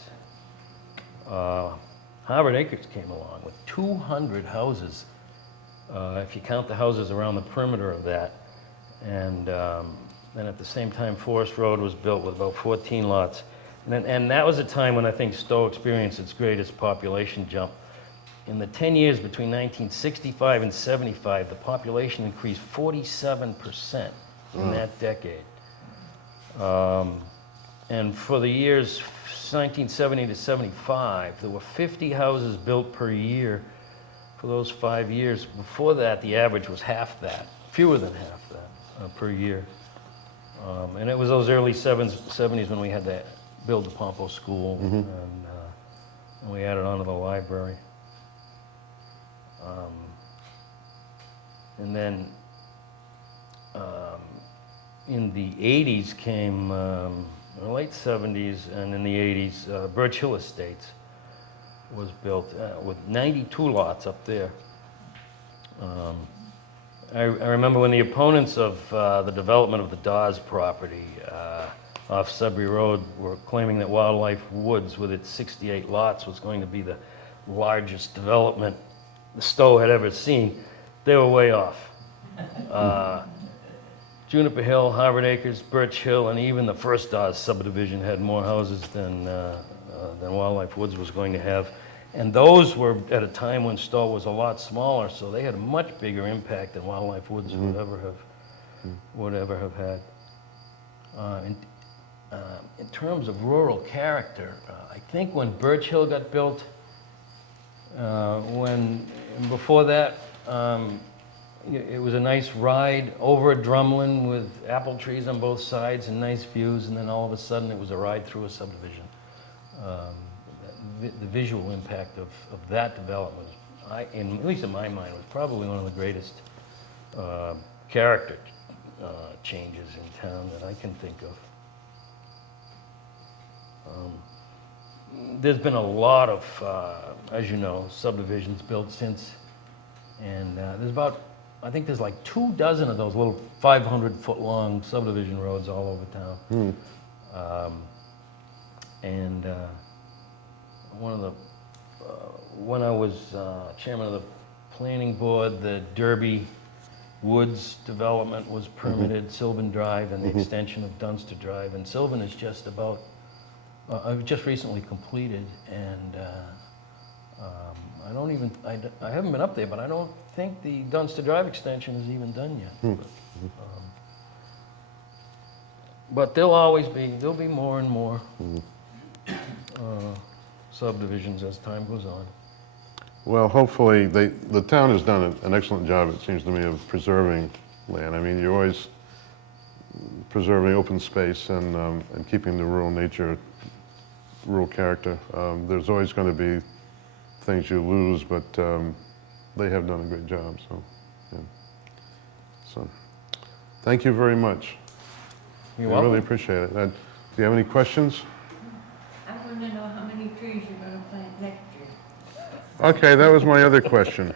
Harvard Acres came along with 200 houses, if you count the houses around the perimeter of that. And then at the same time, Forest Road was built with about 14 lots. And that was a time when I think Stowe experienced its greatest population jump. In the 10 years between 1965 and 75, the population increased 47% in that decade. And for the years 1970 to 75, there were 50 houses built per year for those 5 years. Before that, the average was half that, fewer than half that per year. And it was those early 70s when we had to build the Pompo School, and we added on to the library. And then in the 80s came, the late 70s and in the 80s, Birch Hill Estates was built with 92 lots up there. I remember when the opponents of the development of the Dawes property off Sudbury Road were claiming that Wildlife Woods, with its 68 lots, was going to be the largest development the Stowe had ever seen. They were way off. Juniper Hill, Harvard Acres, Birch Hill, and even the first Dawes subdivision had more houses than Wildlife Woods was going to have. And those were at a time when Stowe was a lot smaller, so they had a much bigger impact than Wildlife Woods would ever have had. In terms of rural character, I think when Birch Hill got built, before that, it was a nice ride over a drumlin with apple trees on both sides and nice views, and then all of a sudden it was a ride through a subdivision. The visual impact of that development, at least in my mind, was probably one of the greatest character changes in town that I can think of. There's been a lot of, as you know, subdivisions built since, and I think there's like 24 of those little 500-foot-long subdivision roads all over town. When I was chairman of the planning board, the Derby Woods development was permitted, Sylvan Drive, and the extension of Dunster Drive. And Sylvan is just about, just recently completed, and I haven't been up there, but I don't think the Dunster Drive extension is even done yet. But there'll be more and more subdivisions as time goes on. Well, hopefully, the town has done an excellent job, it seems to me, of preserving land. I mean, you're always preserving open space and keeping the rural nature, rural character. There's always going to be things you lose, but they have done a great job. So, yeah. So, thank you very much. You're I welcome. really appreciate it. Do you have any questions? I want to know how many trees you're going to plant next year. Okay, that was my other question.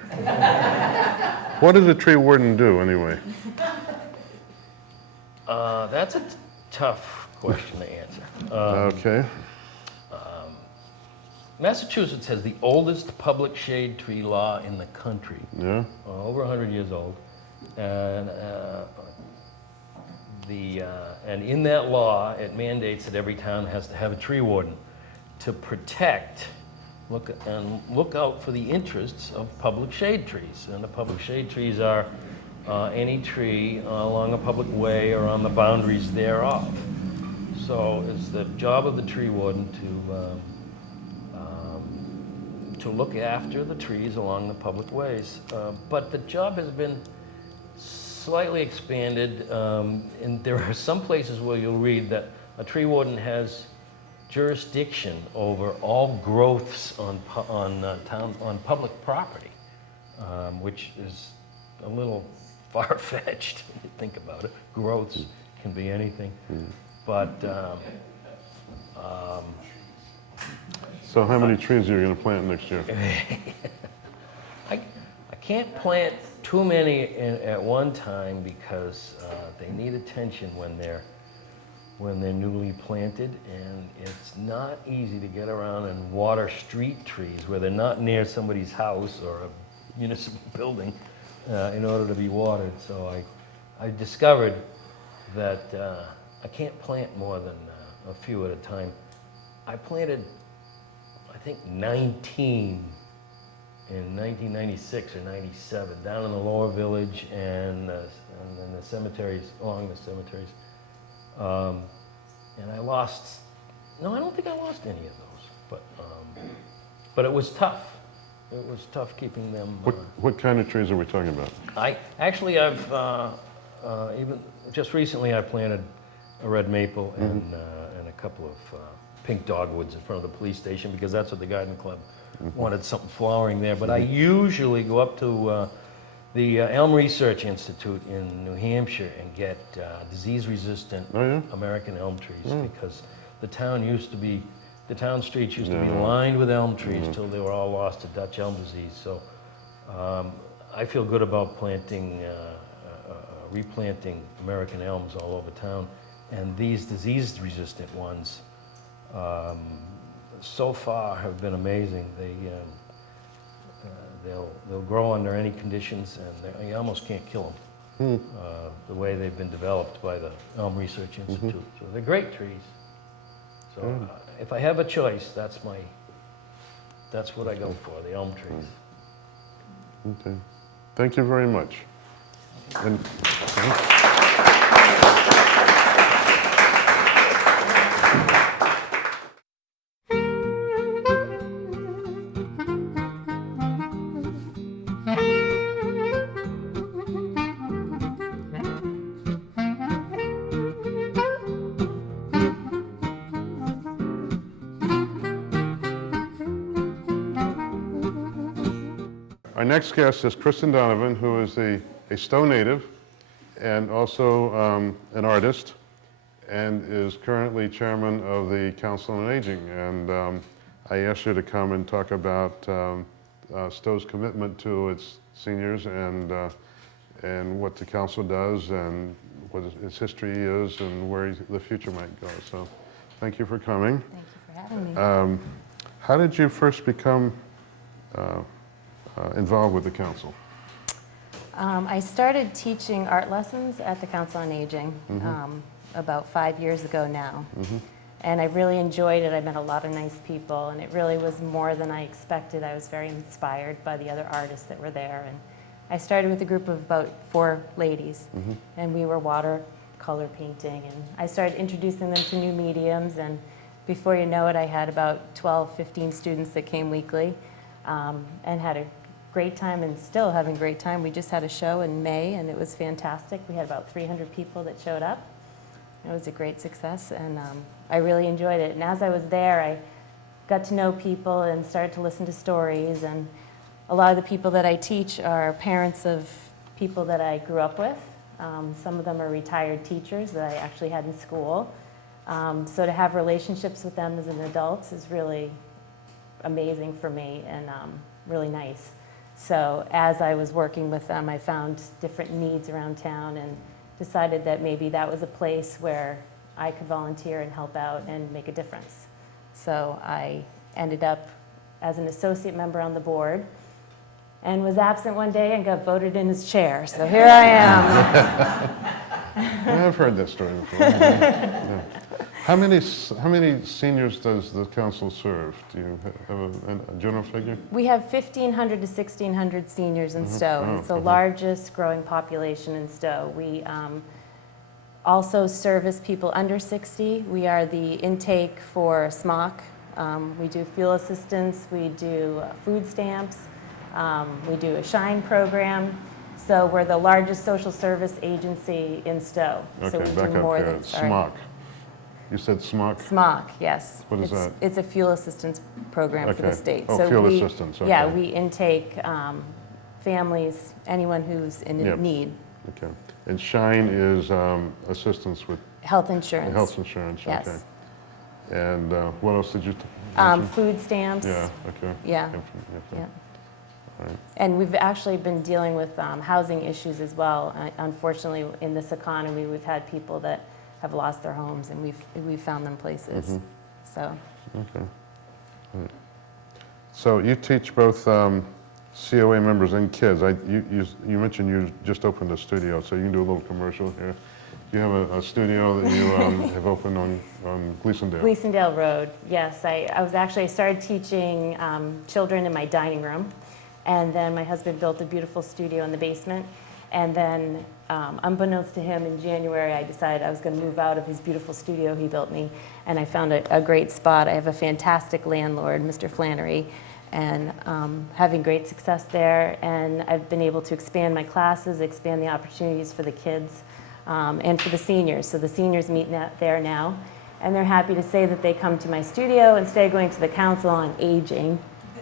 What does a tree warden do, anyway? That's a tough question to answer. Okay. Massachusetts has the oldest public shade tree law in the country, Yeah? over 100 years old. And And in that law, it mandates that every town has to have a tree warden to protect, look out for the interests of public shade trees. And the public shade trees are any tree along a public way or on the boundaries thereof. So it's the job of the tree warden to look after the trees along the public ways. But the job has been slightly expanded, and there are some places where you'll read that a tree warden has jurisdiction over all growths on public property, which is a little far-fetched when you think about it. Growths can be anything, but So how many trees are you going to plant next year? I can't plant too many at one time because they need attention when they're newly planted, and it's not easy to get around and water street trees where they're not near somebody's house or a municipal building in order to be watered. So I discovered that I can't plant more than a few at a time. I planted, I think, 19 in 1996 or 97 down in the lower village and then the cemeteries, along the cemeteries. And I lost, no, I don't think I lost any of those, but it was tough. It was tough keeping them. What kind of trees are we talking about? I've even just recently I planted a red maple and a couple of pink dogwoods in front of the police station because that's what the garden club wanted, something flowering there. But I usually go up to the Elm Research Institute in New Hampshire and get disease-resistant American elm trees because the town streets used to be lined with elm trees till they were all lost to Dutch elm disease. So I feel good about replanting American elms all over town. And these disease-resistant ones so far have been amazing. They'll grow under any conditions, and you almost can't kill them the way they've been developed by the Elm Research Institute. So they're great trees. So if I have a choice, that's what I go for, the elm trees. Okay. Thank you very much. And, our next guest is Kristen Donovan, who is a Stowe native and also an artist, and is currently chairman of the Council on Aging. And I asked her to come and talk about Stowe's commitment to its seniors and what the council does and what its history is and where the future might go. So thank you for coming. Thank you for having me. How did you first become involved with the council? I started teaching art lessons at the Council on Aging about 5 years ago now. And I really enjoyed it. I met a lot of nice people, and it really was more than I expected. I was very inspired by the other artists that were there. And I started with a group of about 4 ladies, and we were watercolor painting. And I started introducing them to new mediums, and before you know it, I had about 12, 15 students that came weekly and had a great time, and still having a great time. We just had a show in May, and it was fantastic. We had about 300 people that showed up. It was a great success, and I really enjoyed it. And as I was there, I got to know people and started to listen to stories. And a lot of the people that I teach are parents of people that I grew up with. Some of them are retired teachers that I actually had in school. So to have relationships with them as an adult is really amazing for me and really nice. So as I was working with them, I found different needs around town and decided that maybe that was a place where I could volunteer and help out and make a difference. So I ended up as an associate member on the board and was absent one day and got voted in as chair. So here I am. I've heard that story before. Yeah. How many seniors does the council serve? Do you have a general figure? We have 1,500 to 1,600 seniors in Stowe. Oh, It's the okay. largest growing population in Stowe. We also service people under 60. We are the intake for SMOC. We do fuel assistance. We do food stamps. We do a Shine program. So we're the largest social service agency in Stowe. So Okay, we back do up more here. than, sorry. SMOC. You said SMOC? SMOC, yes. What is that? It's a fuel assistance program for the Okay. state. Oh, So fuel we- assistance, Yeah, okay. we intake families, anyone who's in Yep. need. Okay. And Shine is assistance with Health insurance. health insurance? Yes. Okay. And what else did you mention? Food stamps. Yeah, okay. Yeah. Okay. Yeah. All right. And we've actually been dealing with housing issues as well. Unfortunately, in this economy, we've had people that have lost their homes, and we've found them places. Mhm. So Okay. All right. So you teach both COA members and kids. You mentioned you just opened a studio, so you can do a little commercial here. You have a studio that you have opened on Gleasondale. Gleasondale Road, yes. I started teaching children in my dining room, and then my husband built a beautiful studio in the basement. And then, unbeknownst to him, in January, I decided I was going to move out of his beautiful studio he built me, and I found a great spot. I have a fantastic landlord, Mr. Flannery, and having great success there. And I've been able to expand my classes, expand the opportunities for the kids, and for the seniors. So the seniors meet there now, and they're happy to say that they come to my studio instead of going to the Council on Aging,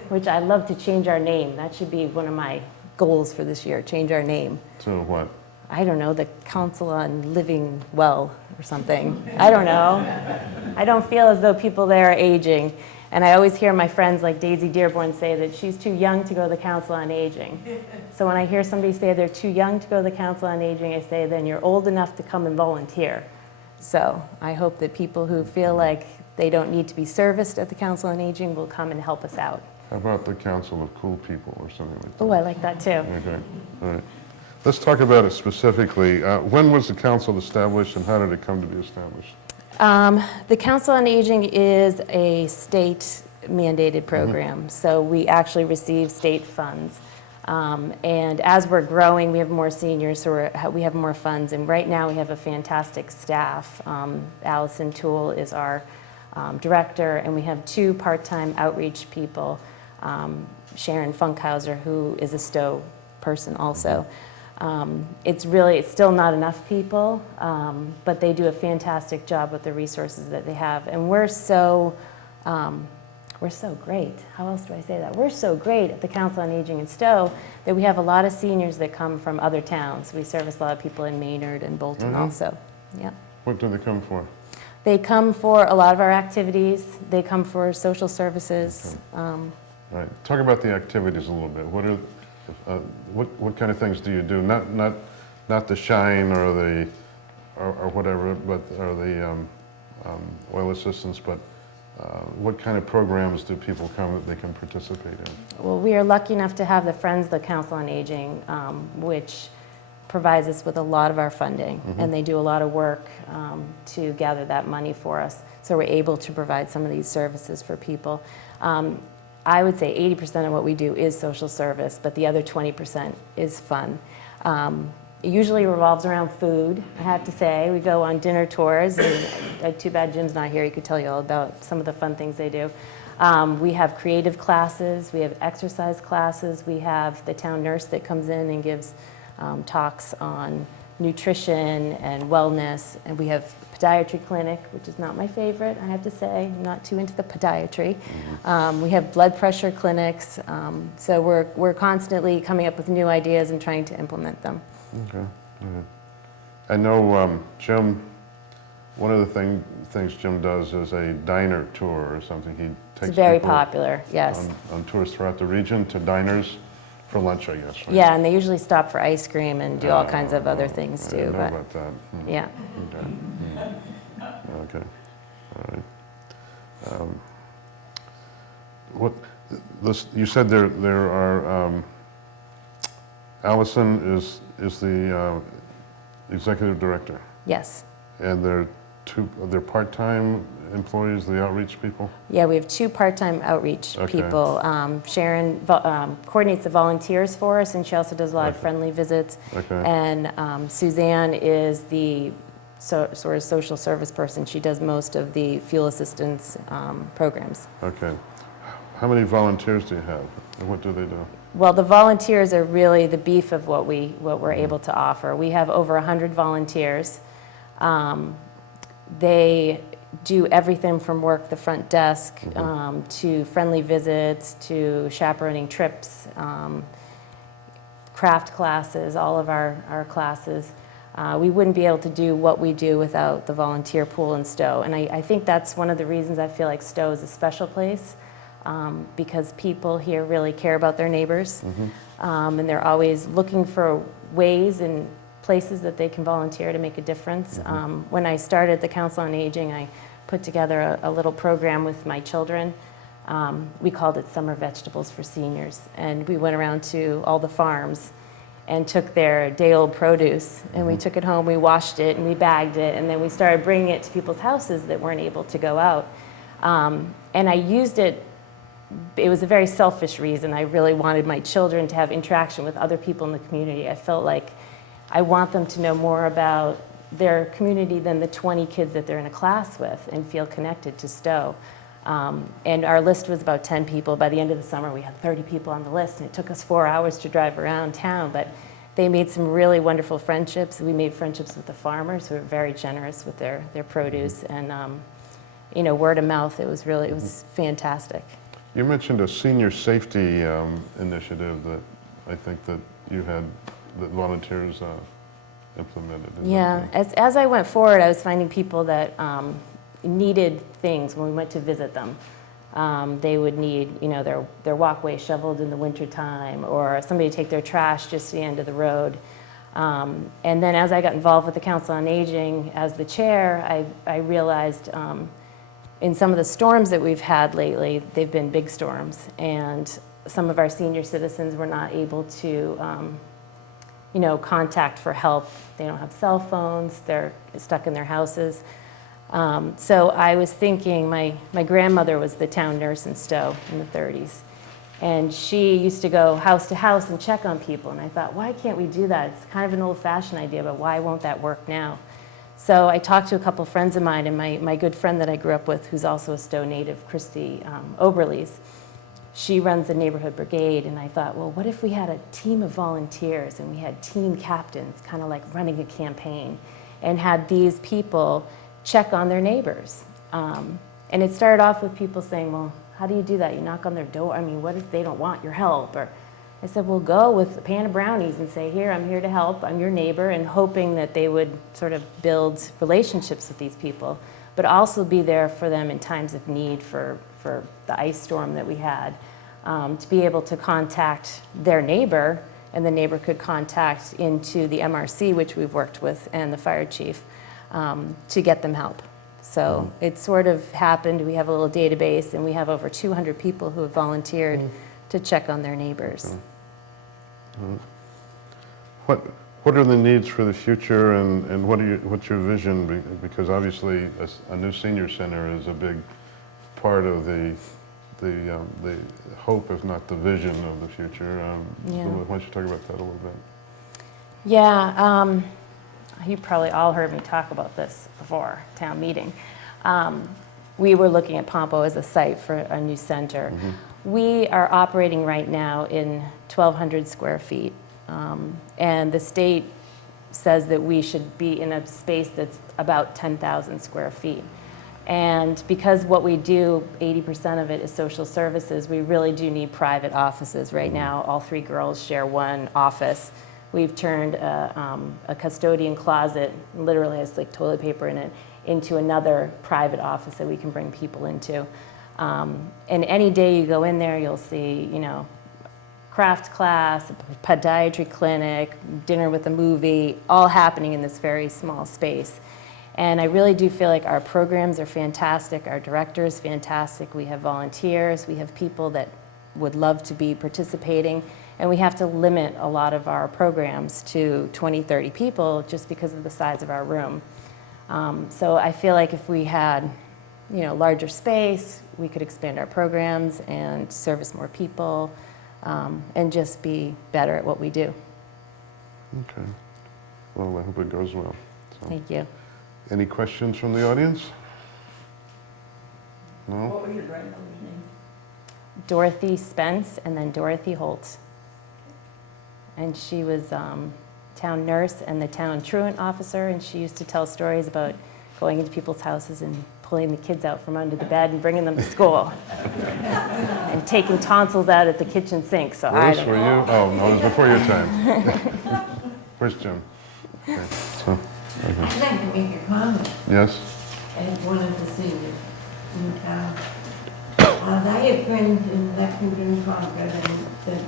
which I'd love to change our name. That should be one of my goals for this year, change our name. So what? I don't know, the Council on Living Well or something. I don't know. I don't feel as though people there are aging. And I always hear my friends like Daisy Dearborn say that she's too young to go to the Council on Aging. So when I hear somebody say they're too young to go to the Council on Aging, I say, then you're old enough to come and volunteer. So I hope that people who feel like they don't need to be serviced at the Council on Aging will come and help us out. How about the Council of Cool People or something like that? Oh, I like that too. Okay, all right. Let's talk about it specifically. When was the council established and how did it come to be established? The Council on Aging is a state mandated program, so we actually receive state funds. And as we're growing, we have more seniors, so we have more funds. And right now we have a fantastic staff. Allison Toole is our director, and we have 2 part-time outreach people. Sharon Funkhauser, who is a Stowe person also. It's still not enough people, but they do a fantastic job with the resources that they have. And we're so great. How else do I say that? We're so great at the Council on Aging in Stowe that we have a lot of seniors that come from other towns. We service a lot of people in Maynard and Bolton also. Yeah. What do they come for? They come for a lot of our activities. They come for social services. All right, talk about the activities a little bit. What kind of things do you do? Not the Shine or the or whatever, but or the oil assistance, but what kind of programs do people come that they can participate in? Well, we are lucky enough to have the Friends of the Council on Aging, which provides us with a lot of our funding, and they do a lot of work to gather that money for us, so we're able to provide some of these services for people. I would say 80% of what we do is social service, but the other 20% is fun. It usually revolves around food, I have to say. We go on dinner tours, and too bad Jim's not here, he could tell you all about some of the fun things they do. We have creative classes, we have exercise classes, we have the town nurse that comes in and gives talks on nutrition and wellness, and we have podiatry clinic, which is not my favorite, I have to say. I'm not too into the podiatry. We have blood pressure clinics, so we're constantly coming up with new ideas and trying to implement them. Okay. All right. I know Jim. One of the things Jim does is a diner tour or something. He takes It's very people popular, yes. on tours throughout the region to diners for lunch, I guess. Right? Yeah, and they usually stop for ice cream and do all kinds of other things I too. didn't know But about that. yeah. Okay. All right. You said there are. Allison is the executive director. Yes. And they're part-time employees, the outreach people? Yeah, we have 2 part-time outreach Okay. people. Sharon coordinates the volunteers for us, and she also does a lot of Okay. friendly visits. Okay. And Suzanne is the sort of social service person. She does most of the fuel assistance programs. Okay. How many volunteers do you have? And what do they do? Well, the volunteers are really the beef of what we're able to offer. We have over 100 volunteers. They do everything from work the front desk to friendly visits to chaperoning trips, craft classes, all of our classes. We wouldn't be able to do what we do without the volunteer pool in Stowe. And I think that's one of the reasons I feel like Stowe is a special place, because people here really care about their neighbors. And they're always looking for ways and places that they can volunteer to make a difference. When I started the Council on Aging, I put together a little program with my children. We called it Summer Vegetables for Seniors. And we went around to all the farms and took their day-old produce, and we took it home, we washed it, and we bagged it, and then we started bringing it to people's houses that weren't able to go out. And I used it was a very selfish reason. I really wanted my children to have interaction with other people in the community. I felt like I want them to know more about their community than the 20 kids that they're in a class with and feel connected to Stowe. And our list was about 10 people. By the end of the summer, we had 30 people on the list, and it took us 4 hours to drive around town. But they made some really wonderful friendships. We made friendships with the farmers, who were very generous with their produce. And, you know, word of mouth, it was fantastic. You mentioned a senior safety initiative that I think that you had, that volunteers implemented. Is Yeah, that right? as I went forward, I was finding people that needed things when we went to visit them. They would need, you know, their walkway shoveled in the wintertime, or somebody to take their trash just to the end of the road. And then as I got involved with the Council on Aging as the chair, I realized in some of the storms that we've had lately, they've been big storms, and some of our senior citizens were not able to you know, contact for help. They don't have cell phones, they're stuck in their houses. So I was thinking, my grandmother was the town nurse in Stowe in the 30s. And she used to go house to house and check on people. And I thought, why can't we do that? It's kind of an old-fashioned idea, but why won't that work now? So I talked to a couple friends of mine, and my good friend that I grew up with, who's also a Stowe native, Christy Oberlees, she runs a neighborhood brigade. And I thought, well, what if we had a team of volunteers and we had team captains, kind of like running a campaign, and had these people check on their neighbors. And it started off with people saying, well, how do you do that? You knock on their door. I mean, what if they don't want your help? Or I said, well, go with a pan of brownies and say, here, I'm here to help. I'm your neighbor, and hoping that they would sort of build relationships with these people, but also be there for them in times of need for the ice storm that we had, to be able to contact their neighbor, and the neighbor could contact into the MRC, which we've worked with, and the fire chief, to get them help. So it sort of happened. We have a little database, and we have over 200 people who have volunteered to check on their neighbors. What are the needs for the future, and what's your vision? Because obviously a new senior center is a big part of the hope, if not the vision of the future. So why don't you talk about that a little bit? Yeah, you probably all heard me talk about this before town meeting. We were looking at Pompo as a site for a new center. We are operating right now in 1,200 square feet, and the state says that we should be in a space that's about 10,000 square feet. And because what we do, 80% of it is social services, we really do need private offices. Right now, all 3 girls share one office. We've turned a custodian closet, literally has like toilet paper in it, into another private office that we can bring people into. And any day you go in there, you'll see, you know, craft class, a podiatry clinic, dinner with a movie, all happening in this very small space. And I really do feel like our programs are fantastic, our director is fantastic, we have volunteers, we have people that would love to be participating, and we have to limit a lot of our programs to 20, 30 people just because of the size of our room. So I feel like if we had, larger space, we could expand our programs and service more people, and just be better at what we do. Okay. Well, I hope it goes well. So, Thank you. any questions from the audience? No? What were your grandmother's name? Dorothy Spence and then Dorothy Holt. And she was town nurse and the town truant officer, and she used to tell stories about going into people's houses and pulling the kids out from under the bed and bringing them to school. And taking tonsils out at the kitchen sink, so I Where's don't were you? know. Oh, no, it was before your time. Where's Jim? Okay. So, okay. I'd like to make a comment Yes? as one of the seniors in town. I have friends in Lexington, Concord, and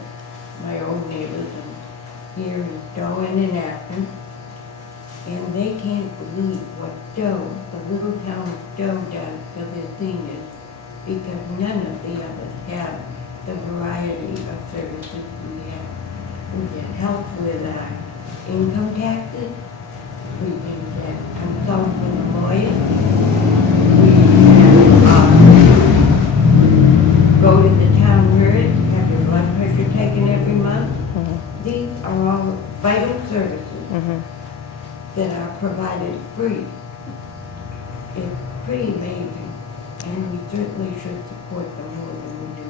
my old neighbors, and here in Stowe and in Acton, and they can't believe what Stowe, the little town of Stowe, does for their seniors, because none of the others have the variety of services we have. We get help with income taxes, we can get consult with a lawyer, we can go to the town nurse, have your blood pressure taken every month. These are all vital services that are provided free. It's pretty amazing, and we certainly should support them more than we do.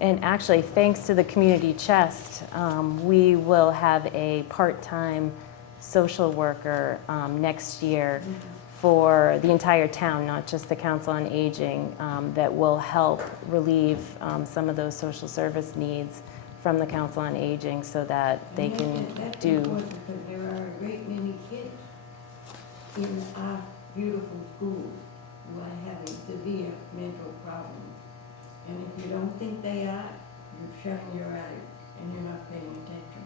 And actually, thanks to the community chest, we will have a part-time social worker next year for the entire town, not just the Council on Aging, that will help relieve some of those social service needs from the Council on Aging so that they can That's do. important, because there are a great many kids in our beautiful schools who are having severe mental problems. And if you don't think they are, you've shut your eyes and you're not paying attention.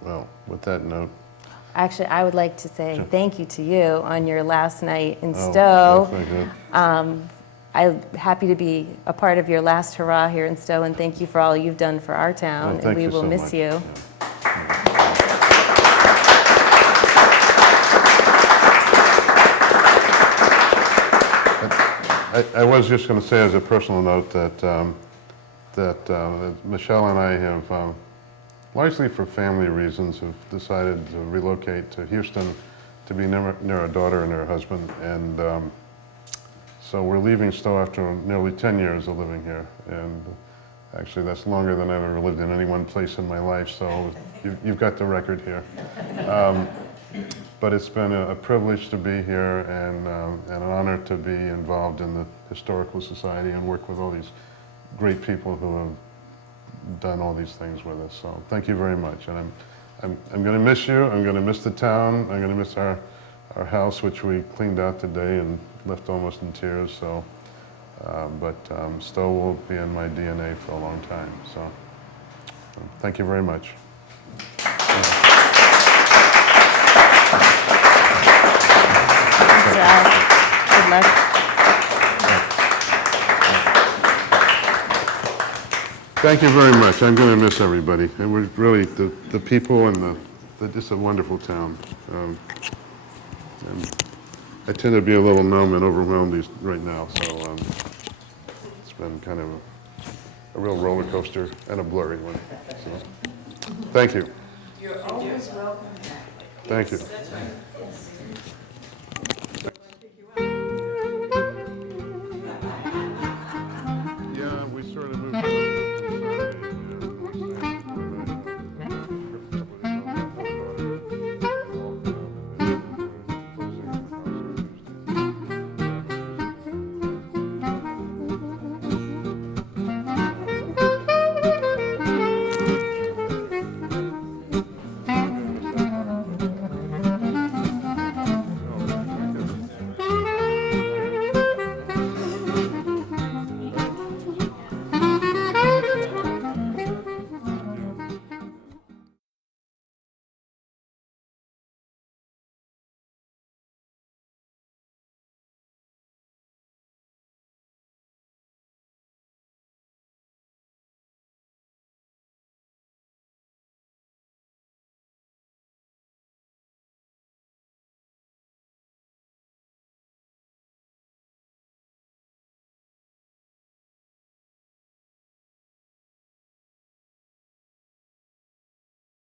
Well, with that note. Actually, I would like to say Sure. thank you to you on your last night in Oh, Stowe. definitely good. I'm happy to be a part of your last hurrah here in Stowe, and thank you for all you've done for our town. Well, And thank we you will so miss much. you. I was just going to say as a personal note that Michelle and I have, largely for family reasons, have decided to relocate to Houston to be near our daughter and her husband. And so we're leaving Stowe after nearly 10 years of living here. And actually, that's longer than I've ever lived in any one place in my life, so you've got the record here. But it's been a privilege to be here and an honor to be involved in the Historical Society and work with all these great people who have done all these things with us. So thank you very much. And I'm going to miss you. I'm going to miss the town. I'm going to miss our house, which we cleaned out today and left almost in tears. So, but Stowe will be in my DNA for a long time. So thank you very much. Good luck. Thank you very much. I'm going to miss everybody. And we're really, the people and just a wonderful town. And I tend to be a little numb and overwhelmed right now, so it's been kind of a real roller coaster and a blurry one. So, thank you. You're always welcome back. Thank you.